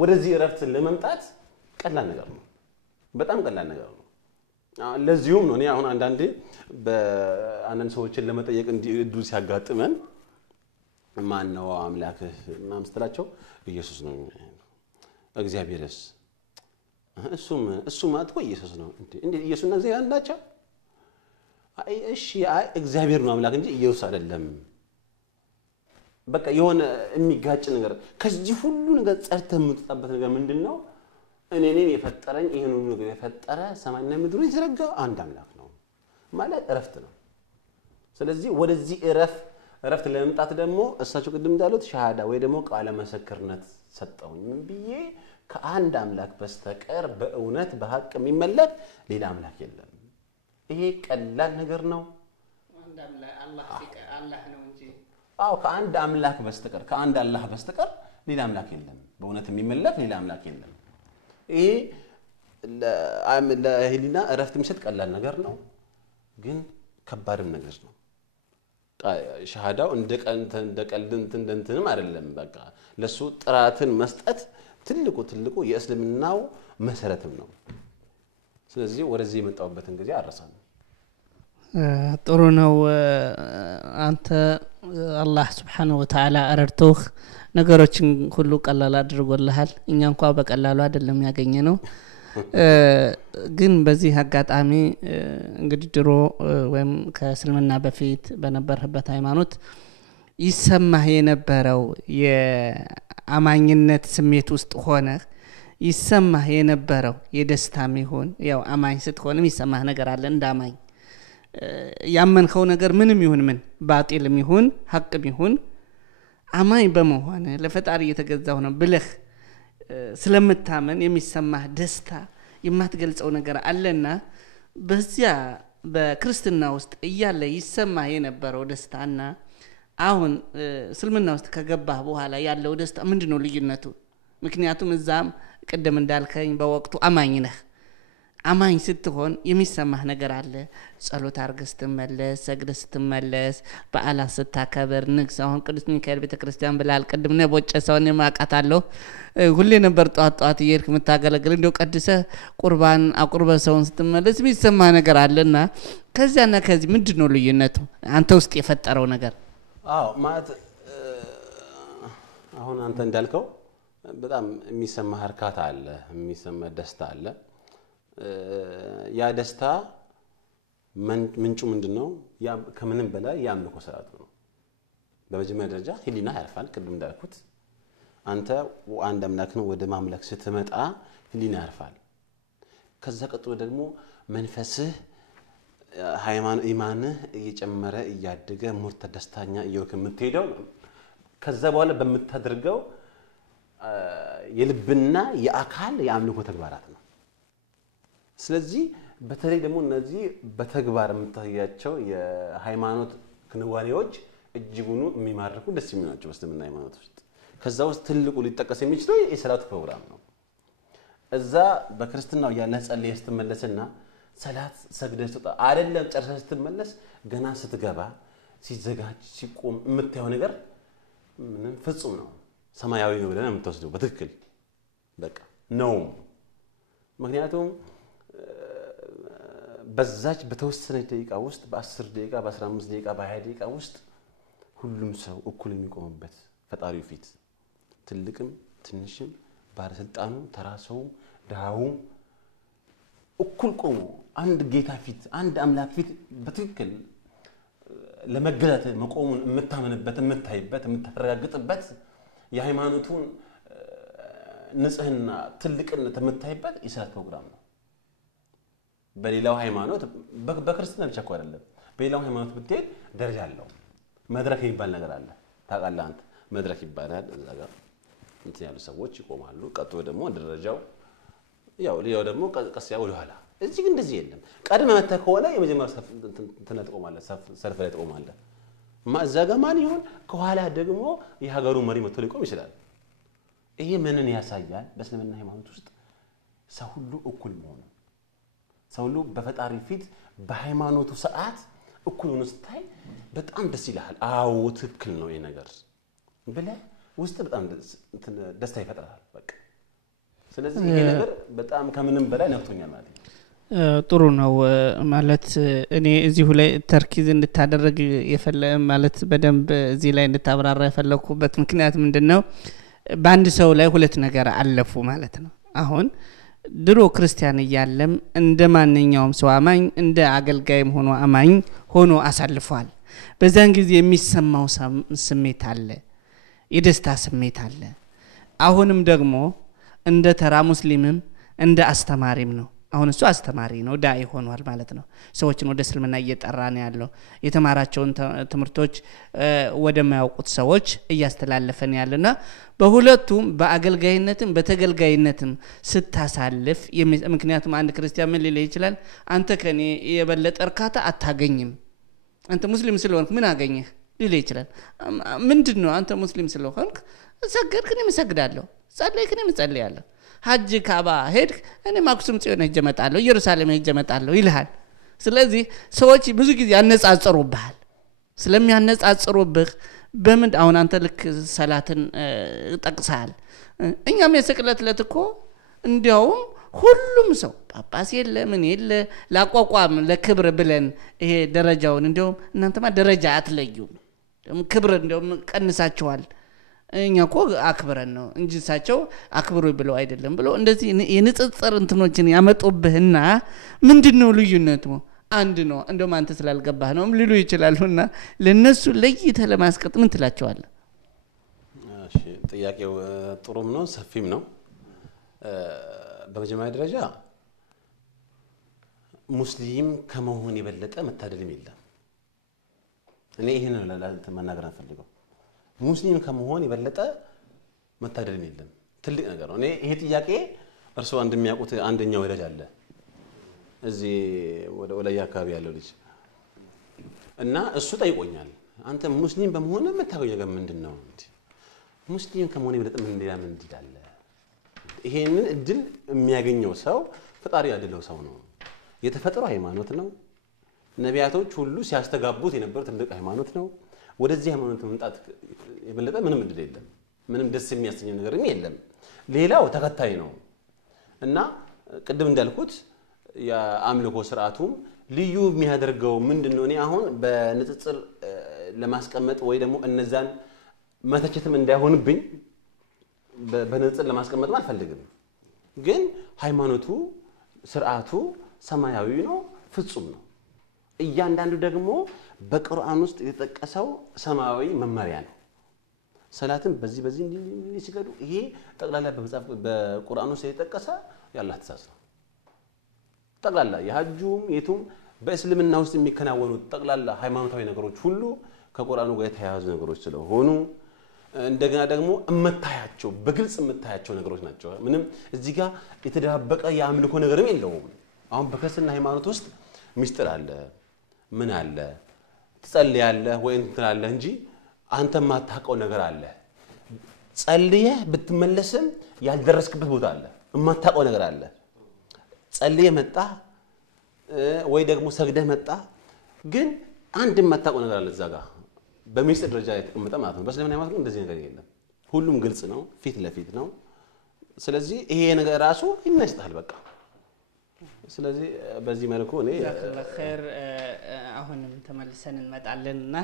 ወደዚህ እረፍት ለመምጣት ቀላል ነገር ነው በጣም ቀላል ነገር ነው ለዚሁም ነው እኔ አሁን አንዳንዴ በአንዳንድ ሰዎችን ለመጠየቅ እንዲዱ ሲያጋጥመን ማን ነው አምላክህ ማምስተላቸው ኢየሱስ ነው እግዚአብሔርስ እሱም ማለት ወይ ኢየሱስ ነው እንዴ ኢየሱስና እግዚአብሔር አንድ ናቸው እሺ እግዚአብሔር ነው አምላክ እንጂ ኢየሱስ አይደለም በቃ የሆነ የሚጋጭ ነገር ከዚህ ሁሉ ነገር ጸርተህ የምትጣበት ነገር ምንድነው እኔን የፈጠረኝ ይሄን ሁሉ ነገር የፈጠረ ሰማይና ምድሩን የዘረጋ አንድ አምላክ ነው ማለት እረፍት ነው ስለዚህ ወደዚህ እረፍት ለመምጣት ደግሞ እሳቸው ቅድም እንዳሉት ሻሃዳ ወይ ደግሞ ቃለ መሰክርነት ሰጠውኝ ምን ብዬ ከአንድ አምላክ በስተቀር በእውነት በሐቅ የሚመለክ ሌላ አምላክ የለም ይሄ ቀላል ነገር ነው አንድ አላህ ነው እንጂ አዎ ከአንድ አምላክ በስተቀር ከአንድ አላህ በስተቀር ሌላ አምላክ የለም በእውነት የሚመለክ ሌላ አምላክ የለም ይሄ ለህሊና እረፍት የሚሰጥ ቀላል ነገር ነው ግን ከባድም ነገር ነው ሻሃዳው እንደ ቀልድ እንትንም አይደለም በቃ ለሱ ጥራትን መስጠት ትልቁ የእስልምናው መሰረትም ነው ስለዚህ ወደዚህ የመጣውበትን ጊዜ አረሳን ጥሩ ነው አንተ አላህ Subhanahu Wa Ta'ala አረርቶህ ነገሮችን ሁሉ ቀላል አድርጎልሃል እኛ እንኳን በቀላሉ አይደለም ያገኘነው ግን በዚህ አጋጣሚ እንግዲህ ድሮ ወይም ከእስልምና በፊት በነበርበት ሃይማኖት ይሰማህ የነበረው የአማኝነት ስሜት ውስጥ ሆነ ይሰማህ የነበረው የደስታም ይሁን ያው አማኝ ስትሆንም ይሰማህ ነገር አለ እንዳማኝ ያመንከው ነገር ምንም ይሁን ምን ባጢልም ይሁን ሐቅም ይሁን አማኝ በመሆን ለፈጣሪ የተገዛው ነው ብለህ ስለምታመን የሚሰማህ ደስታ የማትገልጸው ነገር አለና በዚያ በክርስትና ውስጥ እያለ ይሰማህ የነበረው ደስታና አሁን እስልምና ውስጥ ከገባህ በኋላ ያለው ደስታ ምንድነው ልዩነቱ ምክንያቱም እዛም ቀደም እንዳልከኝ በወቅቱ አማኝ ነህ አማኝ ስትሆን የሚሰማህ ነገር አለ ጸሎት አርገህ ስትመለስ ሰግደህ ስትመለስ በዓላት ስታከብር ንግስ አሁን ቅዱስ ሚካኤል ቤተክርስቲያን ብላል ቀደም ነው ቦጨሰውን የማቃታለሁ ሁሌ ነበር ጧት እየርክ መታገለግል እንደው ቀድሰህ ቁርባን አቁርበህ ሰውን ስትመለስ የሚሰማህ ነገር አለና ከዚያና ከዚህ ምንድነው ልዩነቱ አንተ ውስጥ የፈጠረው ነገር አዎ ማለት አሁን አንተ እንዳልከው በጣም የሚሰማህ እርካታ አለ የሚሰማህ ደስታ አለ ያ ደስታ ምንጩ ምንድነው ያ ከምንም በላይ ያምልኮ ስርዓት ነው በመጀመሪያ ደረጃ ህሊና ያርፋል ቅድም እንዳልኩት አንተ አንድ አምላክ ነው ወደ ማምለክ ስትመጣ ህሊና ያርፋል ከዛ ቀጥሎ ደግሞ መንፈስህ ሃይማኖት ኢማንህ እየጨመረ እያደገ ሙርተ ደስታኛ እየወክ የምትሄደው ከዛ በኋላ በመታደርገው የልብና የአካል የአምልኮ ተግባራት ነው ስለዚህ በተለይ ደግሞ እነዚህ በተግባር የምታያቸው የሃይማኖት ክንዋኔዎች እጅጉኑ የሚማርኩ ደስ የሚናቸው በእስልምና ሃይማኖት ውስጥ ከዛ ውስጥ ትልቁ ሊጠቀስ የሚችለው የሰላት ፕሮግራም ነው እዛ በክርስትናው ያለ ጸልይ ስትመለስና ሰላት ሰግደህ ስትወጣ አይደለም ጨርሰህ ስትመለስ ገና ስትገባ ሲዘጋጅ ሲቆም የምታየው ነገር ምንም ፍጹም ነው ሰማያዊ ነው ብለህ የምትወስደው በትክክል በቃ ነው ምክንያቱም በዛች በተወሰነ ደቂቃ ውስጥ በ10 ደቂቃ በ15 ደቂቃ በ20 ደቂቃ ውስጥ ሁሉም ሰው እኩል የሚቆምበት ፈጣሪው ፊት ትልቅም ትንሽም ባለስልጣኑ ተራሰው ዳው እኩል ቆሞ አንድ ጌታ ፊት አንድ አምላክ ፊት በትክክል ለመገለጥ መቆሙን የምታመንበት የምታይበት የምታረጋግጥበት የሃይማኖቱን ንጽህና ትልቅነት የምታይበት የሰላት ፕሮግራም ነው በሌላው ሃይማኖት በክርስቲያኖች ብቻ አይደለም በሌላው ሃይማኖት ብትሄድ ደረጃ አለው መድረክ የሚባል ነገር አለ ታውቃለህ አንተ መድረክ ይባላል እዛ ጋር እንትን ያሉ ሰዎች ይቆማሉ ቀጥቶ ደግሞ ደረጃው ያው ሊያው ደግሞ ቀስ ያው ወደኋላ እዚህ ግን እንደዚህ የለም ቀድመህ መተህ ከሆነ የመጀመሪያው ሰልፍ እንትን ተቆማለህ ሰልፍ ላይ ተቆማለህ እዛ ጋር ማን ይሆን ከኋላ ደግሞ የሀገሩ መሪ መጥቶ ሊቆም ይችላል ይሄ ምንን ያሳያል በእስልምና ሃይማኖት ውስጥ ሰው ሁሉ እኩል መሆኑ ሰው ሁሉ በፈጣሪ ፊት በሃይማኖቱ ሰዓት እኩል ሆኖ ስታይ በጣም ደስ ይላል አዎ ትክክል ነው ይሄ ነገር ብለህ ውስጥ በጣም ደስታ ይፈጥራል በቃ ስለዚህ ይሄ ነገር በጣም ከምንም በላይ ነፍቶኛል ማለት ጥሩ ነው ማለት እኔ እዚሁ ላይ ተርኪዝ እንድታደርግ ማለት በደንብ እዚህ ላይ እንድታብራራ የፈለኩበት ምክንያት ምንድነው በአንድ ሰው ላይ ሁለት ነገር አለፉ ማለት ነው አሁን ድሮ ክርስቲያን እያለም እንደማንኛውም ሰው አማኝ እንደ አገልጋይም ሆኖ አማኝ ሆኖ አሳልፏል በዛን ጊዜ የሚሰማው ስሜት አለ የደስታ ስሜት አለ አሁንም ደግሞ እንደ ተራ ሙስሊምም እንደ አስተማሪም ነው አሁን እሱ አስተማሪ ነው ዳኢ ሆኗል ማለት ነው ሰዎችን ወደ እስልምና እየጠራ ነው ያለው የተማራቸውን ትምርቶች ወደ ማያውቁት ሰዎች እያስተላለፈን ያለና በሁለቱም በአገልጋይነትም በተገልጋይነትም ስታሳልፍ ምክንያቱም አንድ ክርስቲያን ምን ሊል ይችላል አንተ ከኔ የበለጠ እርካታ አታገኝም አንተ ሙስሊም ስለሆንክ ምን አገኘህ ሊል ይችላል ምንድነው አንተ ሙስሊም ስለሆንክ ሰገድክ እኔ መስገዳለሁ ጸለይክ እኔ መጸለያለሁ ሐጅ ካባ ሄድክ እኔ ማክሱም ጽዮን ሄጄ መጣለሁ ኢየሩሳሌም ሄጄ መጣለሁ ይልሃል ስለዚህ ሰዎች ብዙ ጊዜ ያነጻጽሩብሃል ስለሚያነጻጽሩብህ በምን አሁን አንተ ልክ ሰላትን ጠቅሳል እኛም የስቅለት ለትኮ እንዲያውም ሁሉም ሰው ጳጳስ የለ ምን የለ ላቋቋም ለክብር ብለን ይሄ ደረጃውን እንዲያውም እናንተማ ደረጃ አትለዩም ክብር እንዲያውም ቀንሳቸዋል እኛኮ አክብረን ነው እንጂ ሳቸው አክብሩ ብለው አይደለም ብለው እንደዚህ የንጽጽር እንትኖችን ያመጡብህና ምንድነው ልዩነቱ አንድ ነው እንደውም አንተ ስላልገባህ ነው ሊሉ ይችላሉና ለነሱ ለይተ ለማስቀጥ ምን ትላቸዋለህ እሺ ጥያቄው ጥሩም ነው ሰፊም ነው በመጀመሪያ ደረጃ ሙስሊም ከመሆን የበለጠ መታደልም የለም እኔ ይሄን ለማናገር አንፈልገው ሙስሊም ከመሆን የበለጠ መታደልም የለም ትልቅ ነገር ነው እኔ ይሄ ጥያቄ እርሱ እንደሚያውቁት አንደኛው ወዳጅ አለ እዚህ ወደ ወላያ አካባቢ ያለው ልጅ እና እሱ ጠይቆኛል አንተ ሙስሊም በመሆን የምታገኘው ነገር ምንድነው ሙስሊም ከመሆን የበለጠ ምን ይላል ይሄንን እድል የሚያገኘው ሰው ፈጣሪ ያደለው ሰው ነው የተፈጠረው ሃይማኖት ነው ነቢያቶች ሁሉ ሲያስተጋቡት የነበረ ትልቅ ሃይማኖት ነው ወደዚህ ሃይማኖት መምጣት የበለጠ ምንም እድል የለም ምንም ደስ የሚያሰኝ ነገርም የለም ሌላው ተከታይ ነው እና ቅድም እንዳልኩት የአምልኮ ስርዓቱም ልዩ የሚያደርገው ምንድነው እኔ አሁን በንጽጽር ለማስቀመጥ ወይ ደግሞ እነዛን መተቸትም እንዳይሆንብኝ በንጽጽር ለማስቀመጥ አልፈልግም ግን ሃይማኖቱ ስርዓቱ ሰማያዊ ነው ፍጹም ነው እያንዳንዱ ደግሞ በቁርአን ውስጥ የተጠቀሰው ሰማያዊ መመሪያ ነው ሰላትን በዚህ ሲገዱ ይሄ ጠቅላላ በመጽሐፍ በቁርአን ውስጥ የተጠቀሰ ያላህ ትእዛዝ ነው ጠቅላላ የሐጁም የቱም በእስልምና ውስጥ የሚከናወኑ ጠቅላላ ሃይማኖታዊ ነገሮች ሁሉ ከቁርአኑ ጋር የተያያዙ ነገሮች ስለሆኑ እንደገና ደግሞ እመታያቸው በግልጽ እመታያቸው ነገሮች ናቸው ምንም እዚህ ጋር የተደባበቀ የአምልኮ ነገርም የለውም አሁን በክርስትና ሃይማኖት ውስጥ ሚስጥር አለ ምን አለ ትጸልያለህ ወይ እንትላለህ እንጂ አንተ ማታቀው ነገር አለ ጸልየህ ብትመለስም ያልደረስክበት ቦታ አለ ማታቀው ነገር አለ ጸልየህ መጣ ወይ ደግሞ ሰግደህ መጣ ግን አንድ ማታቀው ነገር አለ እዛ ጋር በሚስጥር ደረጃ የተቀመጠ ማለት ነው በእስልምና ሃይማኖት ግን እንደዚህ ነገር የለም ሁሉም ግልጽ ነው ፊት ለፊት ነው ስለዚህ ይሄ ነገር ራሱ ይነስታል በቃ ስለዚህ በዚህ መልኩ እኔ ለኸይር አሁንም ተመልሰን እንመጣለንና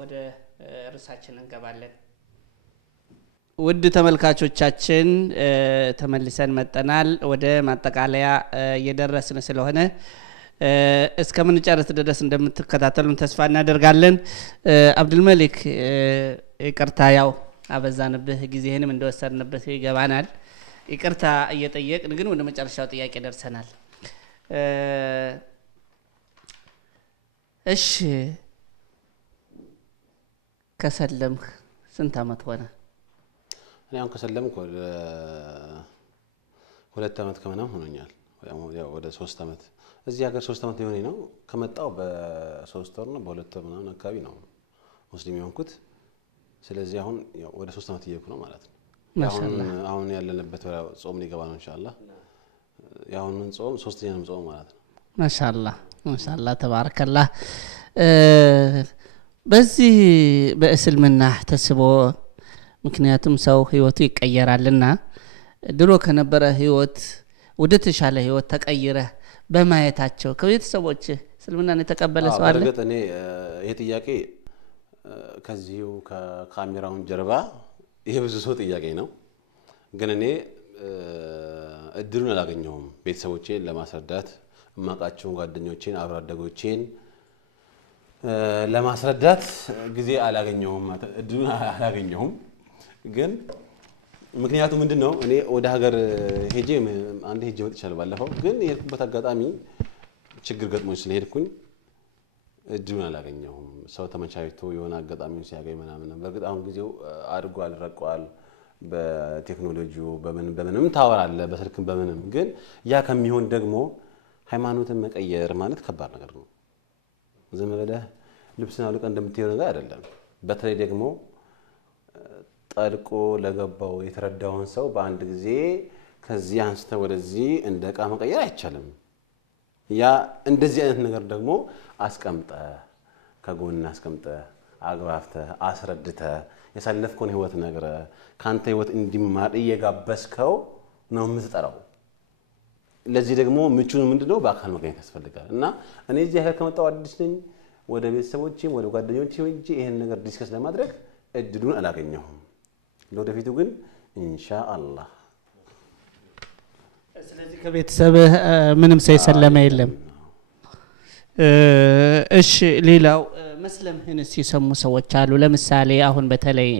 ወደ ርዕሳችን እንገባለን ውድ ተመልካቾቻችን ተመልሰን መጣናል ወደ ማጠቃለያ እየደረስን ስለሆነ እስከምን ጨርስ ድረስ እንደምትከታተሉን ተስፋ እናደርጋለን አብዱል መሊክ ይቅርታ ያው አበዛንብህ ጊዜህንም እንደወሰድንበት ይገባናል ይቅርታ እየጠየቅን ግን ወደ መጨረሻው ጥያቄ ደርሰናል እሺ ከሰለምክ ስንት አመት ሆነ? እኔ አሁን ከሰለምኩ ወደ 2 አመት ከምናምን ሆኖኛል። ያው ወደ 3 አመት እዚህ ሀገር 3 አመት ሊሆነኝ ነው። ከመጣው በ3 ወር ነው በ2 ወር ምናምን አካባቢ ነው ሙስሊም የሆንኩት። ስለዚህ አሁን ያው ወደ 3 አመት እየሄድኩ ነው ማለት ነው። አሁን ያለንበት ጾም ሊገባ ነው ኢንሻአላህ። ያሁንን ጾም 3ኛውን ጾም ማለት ነው። ማሻአላህ ተባረከላህ። በዚህ በእስልምና ተስቦ ምክንያቱም ሰው ህይወቱ ይቀየራልና ድሮ ከነበረ ህይወት ወደ ተሻለ ህይወት ተቀይረ በማየታቸው ከቤተሰቦች እስልምናን የተቀበለ ሰው አለ? በርግጥ እኔ ይሄ ጥያቄ ከዚሁ ከካሜራውን ጀርባ ይሄ ብዙ ሰው ጥያቄ ነው። ግን እኔ እድሉን አላገኘሁም ቤተሰቦቼን ለማስረዳት ማቃቸውን ጓደኞቼን አብሮ አደጎቼን ለማስረዳት ጊዜ አላገኘሁም እድሉን አላገኘሁም። ግን ምክንያቱም ምንድነው እኔ ወደ ሀገር ሄጄ መጥቻለሁ ባለፈው። ግን የሄድኩበት አጋጣሚ ችግር ገጥሞኝ ስለሄድኩኝ እድሉን አላገኘሁም። ሰው ተመቻችቶ የሆነ አጋጣሚውን ሲያገኝ ምናምን በርግጥ አሁን ጊዜው አድጓል ረቋል። በቴክኖሎጂው በምንም ታወራለ በስልክም በምንም። ግን ያ ከሚሆን ደግሞ ሃይማኖትን መቀየር ማለት ከባድ ነገር ነው። ዝም ብለህ ልብስና አውልቀህ እንደምትሄደው ነገር አይደለም። በተለይ ደግሞ ጠልቆ ለገባው የተረዳውን ሰው በአንድ ጊዜ ከዚህ አንስተ ወደዚህ እንደ ዕቃ መቀየር አይቻልም። ያ እንደዚህ አይነት ነገር ደግሞ አስቀምጠ ከጎን አስቀምጠ አግባብተ አስረድተ የሳለፍከውን ህይወት ነግረ ካንተ ህይወት እንዲማር እየጋበስከው ነው የምትጠራው። ለዚህ ደግሞ ምቹን ምንድነው በአካል መገኘት ያስፈልጋል። እና እኔ እዚህ ሀገር ከመጣሁ አዲስ ነኝ። ወደ ቤተሰቦቼም ወደ ጓደኞቼም እንጂ ይሄን ነገር ዲስከስ ለማድረግ እድሉን አላገኘሁም። ለወደፊቱ ግን ኢንሻአላህ። ስለዚህ ከቤተሰብ ምንም ሳይሰለመ የለም። እሺ ሌላው መስለምህን ሲሰሙ ሰዎች አሉ። ለምሳሌ አሁን በተለይ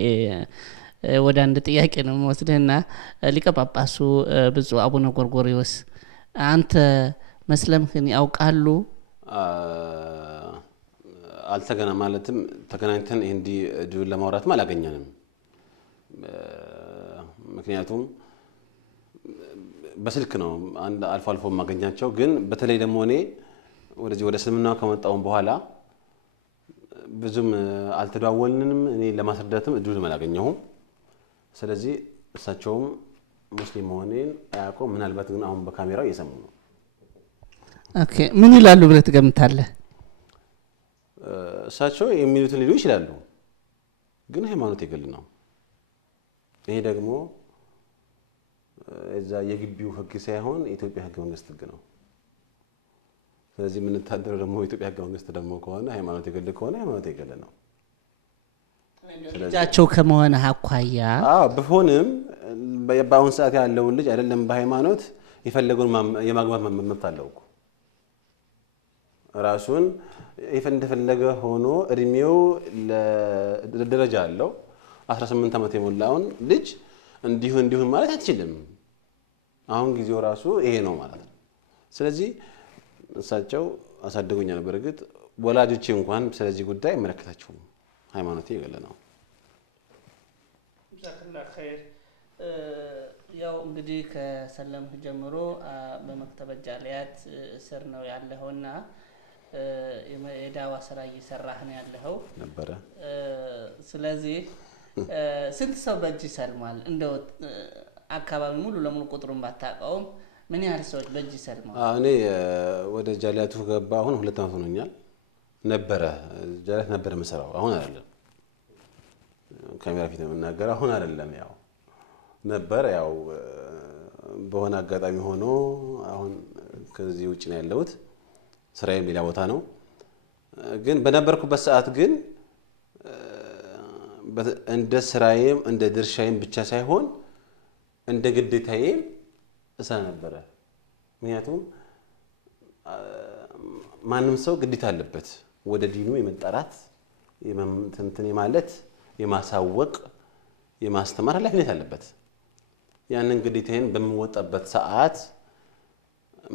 ወደ አንድ ጥያቄ ነው ወስደና ሊቀ ጳጳሱ ብፁዕ አቡነ ጎርጎርዮስ አንተ መስለምህን ያውቃሉ? አልተገና ማለትም ተገናኝተን እንዲ ድል ለማውራት አላገኘንም። ምክንያቱም በስልክ ነው አንድ አልፎ አልፎ ማገኛቸው። ግን በተለይ ደግሞ እኔ ወደ እስልምናው ከመጣው በኋላ ብዙም አልተደዋወልንም። እኔ ለማስረዳትም እድሉን አላገኘሁም። ስለዚህ እሳቸውም ሙስሊም መሆኔን አያውቁም። ምናልባት ግን አሁን በካሜራው እየሰሙ ነው። ኦኬ ምን ይላሉ ብለህ ትገምታለህ? እሳቸው የሚሉትን ሊሉ ይችላሉ። ግን ሃይማኖት የግል ነው። ይሄ ደግሞ እዛ የግቢው ህግ ሳይሆን የኢትዮጵያ ህገ መንግስት ህግ ነው። ስለዚህ ምን ተታደረ ደግሞ የኢትዮጵያ ህገ መንግስት ደግሞ ከሆነ ሃይማኖት የግል ከሆነ ሃይማኖት የግል ነው። ልጃቸው ከመሆነ አኳያ በሆነም በአሁን ሰዓት ያለው ልጅ አይደለም በሃይማኖት የፈለገውን የማግባት መብት አለው እኮ ራሱን እንደፈለገ ሆኖ እድሜው ለደረጃ አለው። 18 አመት የሞላውን ልጅ እንዲሁ ማለት አትችልም። አሁን ጊዜው ራሱ ይሄ ነው ማለት ነው። ስለዚህ እሳቸው አሳደጉኛል። በርግጥ ወላጆቼ እንኳን ስለዚህ ጉዳይ መለከታቸው ሃይማኖቴ የግል ነው። ጀዛከላህ ኸይር። ያው እንግዲህ ከሰለምህ ጀምሮ በመክተበ ጃሊያት ስር ነው ያለውና የዳዋ ስራ እየሰራህ ነው ያለው ነበር። ስለዚህ ስንት ሰው በእጅ ሰልሟል? እንደው አካባቢ ሙሉ ለሙሉ ቁጥሩን ባታውቀውም ምን ያህል ሰዎች በእጅ ሰልሟል? እኔ ወደ ጃሊያቱ ገባ አሁን 2 አመት ሆኖኛል። ነበረ ጃሊያት ነበረ መሰራው አሁን አይደለም። ካሜራ ፊት መናገር አሁን አይደለም። ያው ነበር ያው በሆነ አጋጣሚ ሆኖ አሁን ከዚህ ውጪ ነው ያለሁት። ስራዬም ሌላ ቦታ ነው። ግን በነበርኩበት ሰዓት ግን እንደ ስራዬም እንደ ድርሻዬም ብቻ ሳይሆን እንደ ግዴታዬም እሰራ ነበር። ምክንያቱም ማንም ሰው ግዴታ አለበት ወደ ዲኑ የመጣራት የመምተንተን ማለት የማሳወቅ የማስተማር ኃላፊነት አለበት። ያንን ግዴታዬን በመወጣበት ሰዓት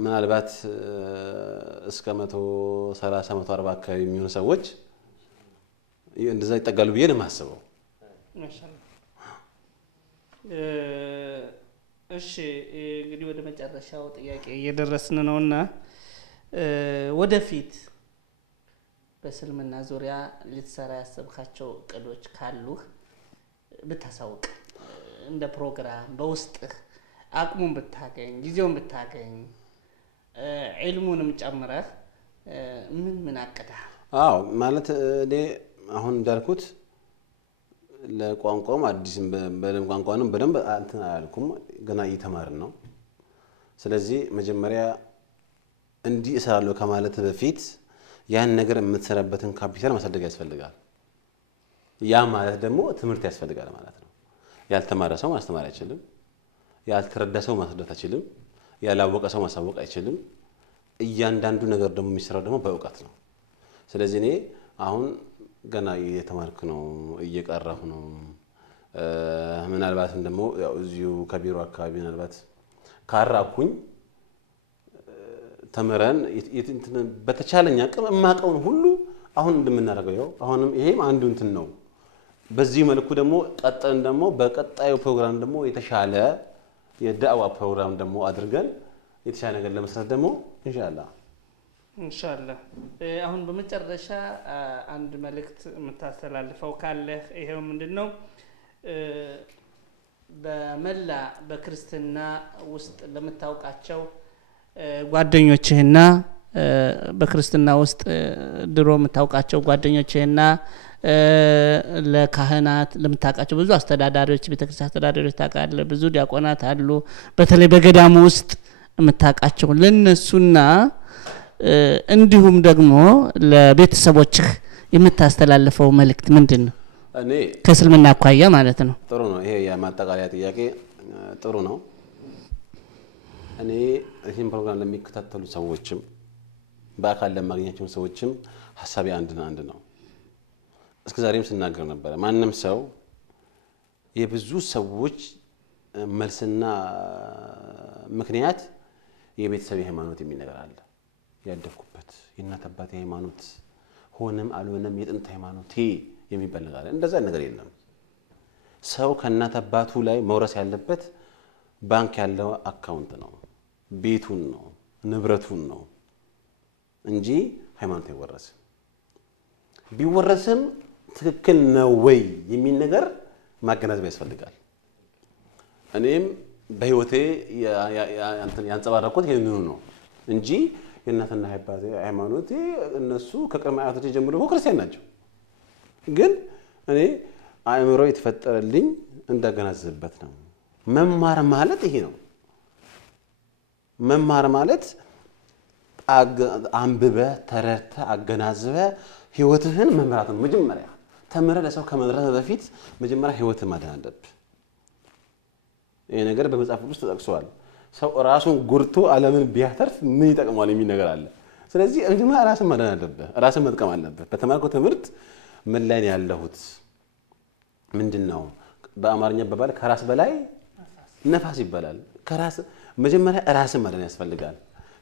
ምናልባት እስከ 130 140 አካባቢ የሚሆኑ ሰዎች እንደዛ ይጠጋሉ ብዬ ነው የማስበው። ማሻአላህ። እሺ እንግዲህ ወደ መጨረሻው ጥያቄ እየደረስን ነውና ወደፊት በእስልምና ዙሪያ ልትሰራ ያሰብካቸው እቅዶች ካሉህ ብታሳውቅ፣ እንደ ፕሮግራም በውስጥህ አቅሙን ብታገኝ ጊዜውን ብታገኝ ዒልሙንም ጨምረህ ምን አቅደህ? አዎ ማለት እኔ አሁን እንዳልኩት ለቋንቋም አዲስም በደንብ ቋንቋንም በደንብ እንትን አላልኩም፣ ገና እየተማርን ነው። ስለዚህ መጀመሪያ እንዲህ እሰራለሁ ከማለት በፊት ያን ነገር የምትሰራበትን ካፒታል ማሳደግ ያስፈልጋል። ያ ማለት ደግሞ ትምህርት ያስፈልጋል ማለት ነው። ያልተማረ ሰው ማስተማር አይችልም። ያልተረዳ ሰው ማስረዳት አይችልም። ያላወቀ ሰው ማሳወቅ አይችልም። እያንዳንዱ ነገር ደግሞ የሚሰራው ደግሞ በእውቀት ነው። ስለዚህ እኔ አሁን ገና እየተማርኩ ነው፣ እየቀራሁ ነው። ምናልባትም ደግሞ ያው እዚሁ ከቢሮ አካባቢ ምናልባት ካራኩኝ ተመረን በተቻለኝ አቅም የማውቀውን ሁሉ አሁን እንደምናደርገው ያው አሁንም ይሄም አንዱ እንትን ነው። በዚህ መልኩ ደግሞ ቀጥለን ደግሞ በቀጣዩ ፕሮግራም ደግሞ የተሻለ የዳዕዋ ፕሮግራም ደግሞ አድርገን የተሻለ ነገር ለመስራት ደግሞ ኢንሻአላህ አሁን በመጨረሻ አንድ መልእክት የምታስተላልፈው ካለ ይሄው ምንድነው? በመላ በክርስትና ውስጥ ለምታውቃቸው ጓደኞችህና በክርስትና ውስጥ ድሮ የምታውቃቸው ጓደኞችህና ለካህናት ለምታውቃቸው ብዙ አስተዳዳሪዎች ቤተክርስቲያን አስተዳዳሪዎች ታውቃለህ፣ ብዙ ዲያቆናት አሉ፣ በተለይ በገዳሙ ውስጥ የምታውቃቸው ለነሱና እንዲሁም ደግሞ ለቤተሰቦችህ የምታስተላልፈው መልእክት ምንድነው? እኔ ከእስልምና አኳያ ማለት ነው። ጥሩ ነው። ይሄ የማጠቃለያ ጥያቄ ጥሩ ነው። እኔ ይህን ፕሮግራም ለሚከታተሉ ሰዎችም በአካል ለማግኘታቸው ሰዎችም ሐሳቤ አንድ ነው። እስከዛሬም ስናገር ነበር። ማንንም ሰው የብዙ ሰዎች መልስና ምክንያት የቤተሰብ ሃይማኖት የሚነገር አለ። ያደኩበት የእናት አባቴ ሃይማኖት ሆነም አልሆነም የጥንት ሃይማኖት የሚባል ነገር አለ። እንደዛ ነገር የለም። ሰው ከእናት አባቱ ላይ መውረስ ያለበት ባንክ ያለው አካውንት ነው፣ ቤቱን ነው፣ ንብረቱን ነው እንጂ ሃይማኖት አይወረስም። ቢወረስም ትክክል ነው ወይ የሚል ነገር ማገናዘብ ያስፈልጋል። እኔም በህይወቴ ያንጸባረኩት ይሄንኑ ነው እንጂ የእናትና አባቴ ሃይማኖት እነሱ ከቅድመ አያቶቼ ጀምሮ ክርስቲያን ናቸው። ግን እኔ አእምሮ የተፈጠረልኝ እንዳገናዘብበት ነው። መማር ማለት ይሄ ነው። መማር ማለት አንብበ ተረድተ አገናዝበ ህይወትህን መምራት ነው። መጀመሪያ ተምረ ለሰው ከመድረስ በፊት መጀመሪያ ህይወትህን ማዳን አለብህ። ይሄ ነገር በመጽሐፍ ውስጥ ተጠቅሷል። ሰው ራሱን ጉርቶ ዓለምን ቢያተርፍ ምን ይጠቅማል የሚል ነገር አለ። ስለዚህ መጀመሪያ ራስን ማዳን አለብህ፣ ራስን መጥቀም አለብህ። በተማርከው ትምህርት ምን ላይ ነው ያለሁት? ምንድነው? በአማርኛ በባል ከራስ በላይ ነፋስ ይባላል። ከራስ መጀመሪያ ራስን ማዳን ያስፈልጋል።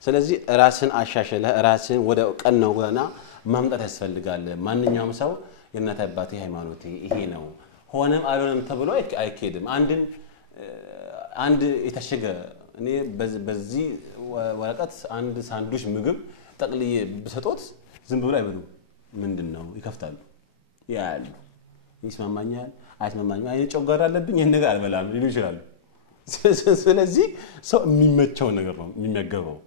ስለዚህ ራስን አሻሽለህ ራስን ወደ ቀናው ጎዳና ማምጣት ያስፈልጋል። ማንኛውም ሰው የእናት አባቴ ሃይማኖት ይሄ ነው ሆነም አልሆነም ተብሎ አይኬድም። አንድ የታሸገ እኔ በዚህ ወረቀት አንድ ሳንዱች ምግብ ጠቅልዬ በሰጦት ዝም ብሎ አይበሉ። ምንድነው? ይከፍታሉ፣ ያያሉ፣ ይስማማኛል አይስማማኝም፣ አይ ጨጓራ አለብኝ ይሄን ነገር አልበላም ሊሉ ይችላሉ። ስለዚህ ሰው የሚመቸው ነገር ነው የሚመገበው።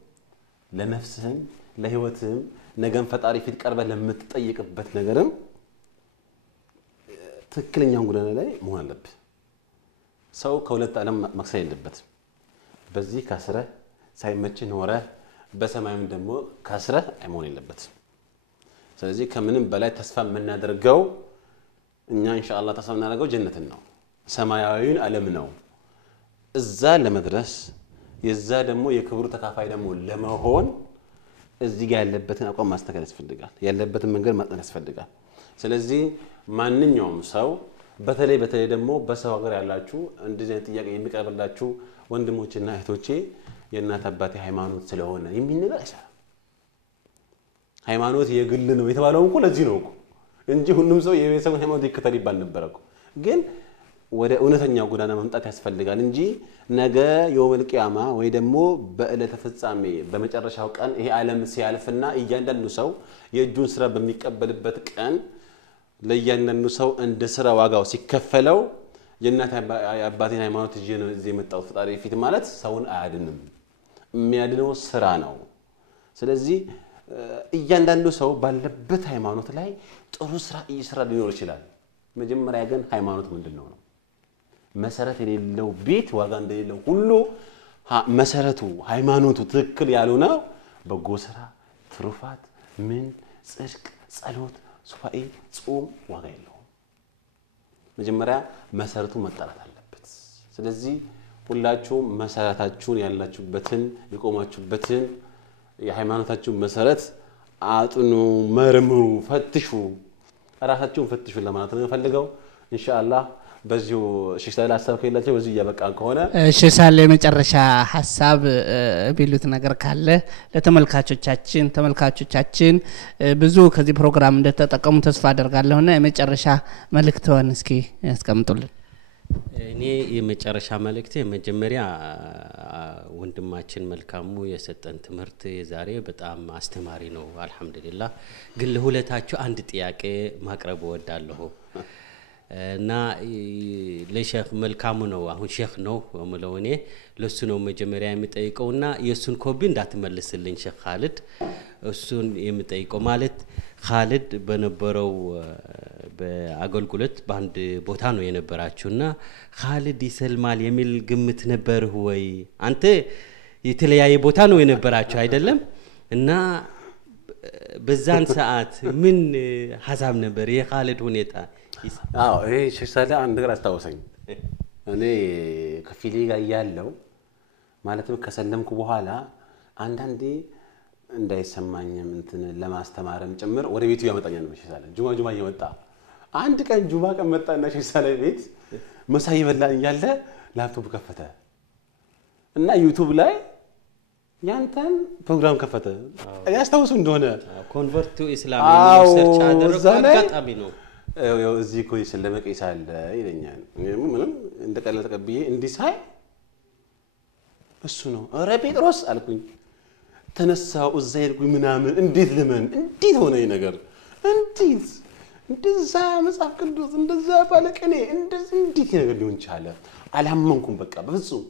ለነፍስህም ለህይወትህም ነገም ፈጣሪ ፊት ቀርበህ ለምትጠይቅበት ነገርም ትክክለኛውን ጎዳና ላይ መሆን አለብህ። ሰው ከሁለት ዓለም መክሰል የለበትም። በዚህ ካስረህ ሳይመችህ ኖረህ በሰማይም ደግሞ ካስረህ መሆን የለበትም። ስለዚህ ከምንም በላይ ተስፋ የምናደርገው እኛ ኢንሻአላህ ተስፋ የምናደርገው ጀነትን ነው፣ ሰማያዊውን ዓለም ነው። እዛ ለመድረስ የዛ ደግሞ የክብሩ ተካፋይ ደግሞ ለመሆን እዚህ ጋር ያለበትን አቋም ማስተካከል ያስፈልጋል፣ ያለበትን መንገድ ማጥናት ያስፈልጋል። ስለዚህ ማንኛውም ሰው በተለይ ደግሞ በሰው ሀገር ያላችሁ እንደዚህ አይነት ጥያቄ የሚቀርብላችሁ ወንድሞችና እህቶቼ የእናት አባቴ ሃይማኖት ስለሆነ የሚል ነገር አይሰራም። ሃይማኖት የግል ነው የተባለው እኮ ለዚህ ነው እኮ እንጂ ሁሉም ሰው የቤተሰቡን ሃይማኖት ይከተል ይባል ነበር እኮ ግን ወደ እውነተኛው ጎዳና መምጣት ያስፈልጋል እንጂ ነገ የውመል ቂያማ ወይ ደግሞ በእለተ ፍጻሜ በመጨረሻው ቀን ይሄ ዓለም ሲያልፍና እያንዳንዱ ሰው የእጁን ስራ በሚቀበልበት ቀን ለእያንዳንዱ ሰው እንደ ስራ ዋጋው ሲከፈለው የእናት አባቴን ሃይማኖት እዚህ የመጣው ፈጣሪ ፊት ማለት ሰውን አያድንም የሚያድነው ስራ ነው ስለዚህ እያንዳንዱ ሰው ባለበት ሃይማኖት ላይ ጥሩ ስራ እየሰራ ሊኖር ይችላል መጀመሪያ ግን ሃይማኖት ምንድነው ነው መሰረት የሌለው ቤት ዋጋ እንደሌለው ሁሉ መሰረቱ ሃይማኖቱ ትክክል ያልሆነ በጎ ስራ ትሩፋት ምን ጽድቅ ጸሎት ሱባኤ ጾም ዋጋ የለውም መጀመሪያ መሰረቱ መጣራት አለበት ስለዚህ ሁላችሁም መሰረታችሁን ያላችሁበትን የቆማችሁበትን የሃይማኖታችሁን መሰረት አጥኑ መርምሩ ፈትሹ ራሳችሁን ፈትሹ ለማለት ነው ፈልገው ኢንሻአላህ በዚሁ ሸሳለ ሐሳብ ከሌላችሁ በዚሁ ያበቃን ከሆነ ሸሳለ የመጨረሻ ሐሳብ ቢሉት ነገር ካለ ለተመልካቾቻችን ብዙ ከዚህ ፕሮግራም እንደተጠቀሙ ተስፋ አደርጋለሁና የመጨረሻ መልእክቶን እስኪ ያስቀምጡልን እኔ የመጨረሻ መልእክቴ መጀመሪያ ወንድማችን መልካሙ የሰጠን ትምህርት ዛሬ በጣም አስተማሪ ነው አልহামዱሊላህ ግን ለሁለታችሁ አንድ ጥያቄ ማቅረብ ወዳለሁ እና ለሼክ መልካሙ ነው አሁን ሼክ ነው ወመለው እኔ ለሱ ነው መጀመሪያ የምጠይቀውና የሱን ኮቢ እንዳትመልስልኝ ሼክ ኻሊድ እሱን የምጠይቀው ማለት ኻሊድ በነበረው በአገልግሎት ባንድ ቦታ ነው የነበራችሁና ኻሊድ ይሰልማል የሚል ግምት ነበር ወይ አንተ የተለያየ ቦታ ነው የነበራችሁ አይደለም እና በዛን ሰዓት ምን ሐሳብ ነበር የኻሊድ ሁኔታ አዎ እኔ ሸሳለ አንድ ነገር አስተዋወሰኝ እኔ ከፊሌ ጋር ያለው ማለትም ከሰለምኩ በኋላ አንዳንዴ እንዳይሰማኝም እንትን ለማስተማርም ጭምር ወደ ቤቱ ያመጣኛል ነው ሸሳለ ጁማ እየመጣ አንድ ቀን ጁማ ቀን መጣና ሸሳለ ቤት መሳይ በላን ያለ ላፕቶፕ ከፈተ እና ዩቲዩብ ላይ ያንተን ፕሮግራም ከፈተ ያስተዋውሱ እንደሆነ ኮንቨርት ቱ ኢስላም የሚለው ሰርች አደረኩ አጋጣሚ ነው ያው እዚህ ኮይ ስለመቀ ይሳል ይለኛል ምንም እንደቀለ ተቀብዬ እንዲሳይ እሱ ነው አረ ጴጥሮስ አልኩኝ ተነሳው እዛ ይልኩኝ ምናምን እንዴት ለምን እንዴት ሆነ ይሄ ነገር እንዴት እንደዛ መጽሐፍ ቅዱስ እንደዛ ባለቀኔ እንደዚህ እንዴት ነገር ሊሆን ቻለ አላመንኩም በቃ በፍጹም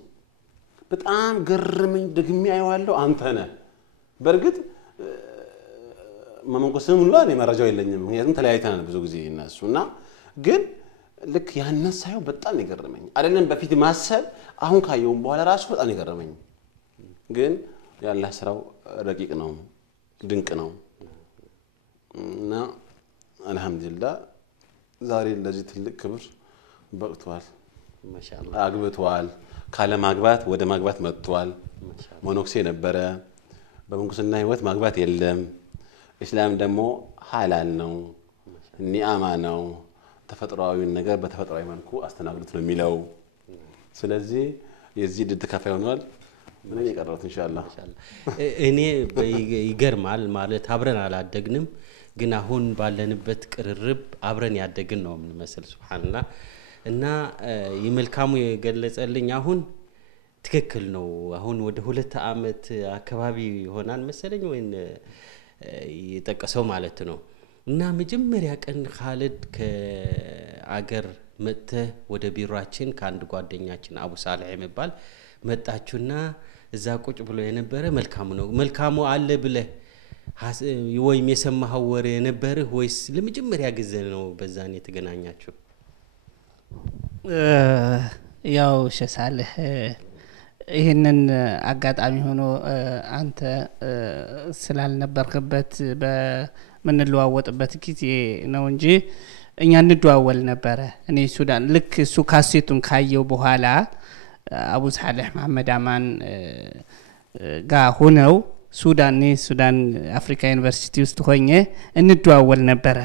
በጣም ገረመኝ ደግሜ አይዋለሁ አንተ ነህ በርግጥ ማመንኮስም ሁሉ እኔ መረጃው የለኝም ምክንያቱም ተለያይተናል ብዙ ጊዜ እናሱና ግን ልክ ያነሳየው በጣም ይገርመኝ አይደለም በፊት ማሰብ አሁን ካየው በኋላ ራሱ በጣም ይገርመኝ ግን ያላህ ስራው ረቂቅ ነው ድንቅ ነው እና አልহামዱሊላህ ዛሬ ለዚህ ትልቅ ክብር በቅቷል ማሻአላህ አግብቷል ካለ ማግባት ወደ ማግባት መጥቷል ሞኖክሴ ነበረ በመንኩስና ህይወት ማግባት የለም እስላም ደግሞ ሐላል ነው ኒዓማ ነው ተፈጥሯዊ ነገር በተፈጥሯዊ መልኩ አስተናግዱት ነው የሚለው ስለዚህ የዚህ ድድ ተካፋይ ሆኗል ምን ይቀርራው ኢንሻአላህ እኔ ይገርማል ማለት አብረን አላደግንም ግን አሁን ባለንበት ቅርርብ አብረን ያደግን ነው ምን መስል ሱብሃንአላህ እና የመልካሙ የገለጸልኝ አሁን ትክክል ነው አሁን ወደ 2 አመት አካባቢ ይሆናል መሰለኝ ወይ ይተቀሰው ማለት ነው እና መጀመሪያ ቀን ኻሊድ ከአገር መጥተ ወደ ቢሮአችን ካንድ ጓደኛችን አቡ ሳሊህ የሚባል መጣችሁና እዛ ቁጭ ብሎ የነበረ መልካሙ ነው መልካሙ አለ ብለ ወይም የሰማኸው ወሬ ነበር ወይስ ለመጀመሪያ ጊዜ ነው በዛን የተገናኛችሁ ያው ሸሳለህ ይሄንን አጋጣሚ ሆኖ አንተ ስላልነበርክበት በመንለዋወጥበት ጊዜ ነው እንጂ እኛ እንደዋወል ነበር እኔ ሱዳን ልክ እሱ ካሴቱን ካየው በኋላ አቡ ሳሊህ መሐመድ አማን ጋር ሆነው ሱዳን አፍሪካ ዩኒቨርሲቲ ውስጥ ሆኜ እንደዋወል ነበር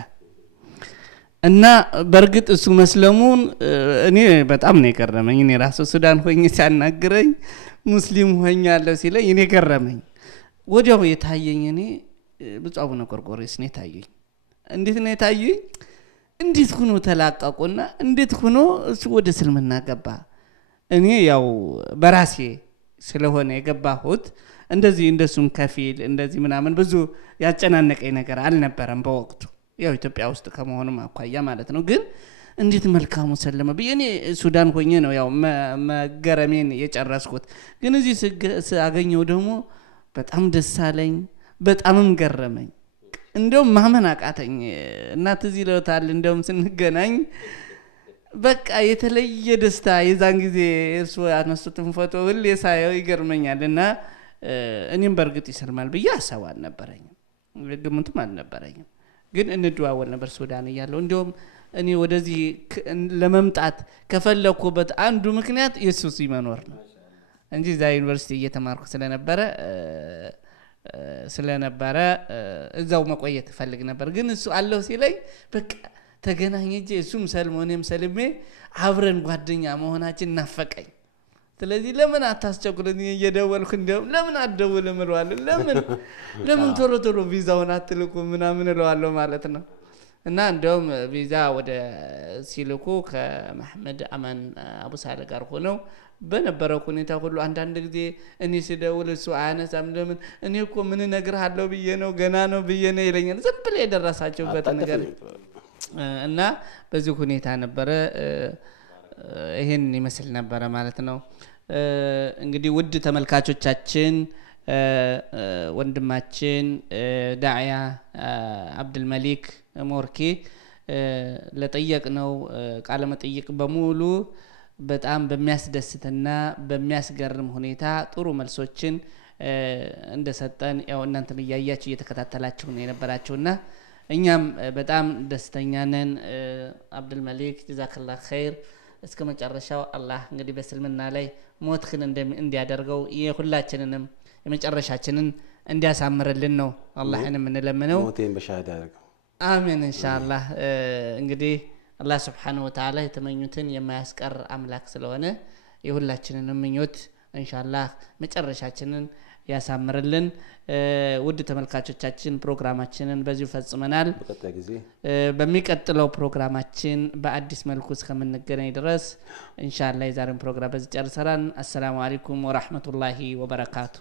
እና በርግጥ እሱ መስለሙን እኔ በጣም ነው የገረመኝ እኔ ራሱ ሱዳን ሆኜ ሲያናግረኝ ሙስሊም ሆኛለሁ ሲለኝ እኔ ገረመኝ ወዲያው የታየኝ እኔ ብፁዕ አቡነ ቆርቆሬስ ነው የታየኝ እንዴት ነው የታየኝ እንዴት ሆኖ ተላቀቁና እንዴት ሆኖ እሱ ወደ እስልምና ገባ እኔ ያው በራሴ ስለሆነ የገባሁት እንደዚህ እንደሱም ከፊል እንደዚህ ምናምን ብዙ ያጨናነቀኝ ነገር አልነበረም በወቅቱ ያው ኢትዮጵያ ውስጥ ከመሆኑም አኳያ ማለት ነው ግን እንዴት መልካሙ ሰለመ በእኔ ሱዳን ሆኜ ነው ያው መገረሜን የጨረስኩት ግን እዚህ አገኘው ደግሞ በጣም ደስ አለኝ በጣምም ገረመኝ እንደው ማመን አቃተኝ እናት እዚህ ለውታል እንደውም ስንገናኝ በቃ የተለየ ደስታ የዛን ጊዜ እሱ አነሱትን ፎቶ ሁሌ ሳየው ይገርመኛልና እኔም በርግጥ ይሰልማል ብዬ አሰብ አልነበረኝም ግምትም አልነበረኝም ግን እንደዋወል ነበር ሱዳን ያለው እንደውም እኔ ወደዚህ ለመምጣት ከፈለኩበት አንዱ ምክንያት ኢየሱስ ይመኖር ነው እንጂ እዛ ዩኒቨርሲቲ እየተማርኩ ስለነበረ እዛው መቆየት ፈልግ ነበር ግን እሱ አለው ሲለኝ በቃ ተገናኘጄ እሱም ሰልሞኔም ሰልሜ አብረን ጓደኛ መሆናችን ናፈቀኝ ስለዚህ ለምን አታስቸኩልኝ እየደወልኩ እንደውም ለምን አትደውልም እለዋለሁ ለምን ቶሎ ቪዛውን አትልኩ ምናምን እለዋለሁ ማለት ነው እና እንደውም ቪዛ ወደ ሲልኩ ከመሐመድ አማን አቡ ሳለ ጋር ሆነው በነበረው ሁኔታ ሁሉ አንዳንድ ጊዜ እኔ ሲደውል እሱ አያነሳም ለምን እኔ እኮ ምን ነግርሃለሁ ብዬ ነው ገና ነው ብዬ ነው ይለኛል ዝም ብለ የደረሳቸውበት ነገር እና በዚህ ሁኔታ ነበረ ይሄን ይመስል ነበረ ማለት ነው እንግዲህ ውድ ተመልካቾቻችን ወንድማችን ዳዕያ አብዱል መሊክ ሞርኪ ለጠየቅነው ቃለ መጠይቅ በሙሉ በጣም በሚያስደስትና በሚያስገርም ሁኔታ ጥሩ መልሶችን እንደሰጠን ያው እናንተም ያያችሁ እየተከታተላችሁ ነው የነበራችሁና እኛም በጣም ደስተኛ ነን አብዱል መሊክ ጀዛከላህ ኸይር እስከ መጨረሻው አላህ እንግዲህ በእስልምና ላይ ሞትክን እንዲያደርገው የሁላችንንም የመጨረሻችንን እንዲያሳምርልን ነው አላህንም እንለምነው ሞቴን በሻሃዳ ያደርገው አሜን ኢንሻአላህ እንግዲህ አላህ Subhanahu Wa Ta'ala የተመኙትን የማያስቀር አምላክ ስለሆነ የሁላችንንም ምኞት ኢንሻአላህ መጨረሻችንን ያሳምርልን ውድ ተመልካቾቻችን ፕሮግራማችንን በዚሁ ፈጽመናል በሚቀጥለው ፕሮግራማችን በአዲስ መልኩ እስከምንገናኝ ድረስ ኢንሻአላህ የዛሬን ፕሮግራም በዚህ ጨርሰናል አሰላሙ አለይኩም ወራህመቱላሂ ወበረካቱ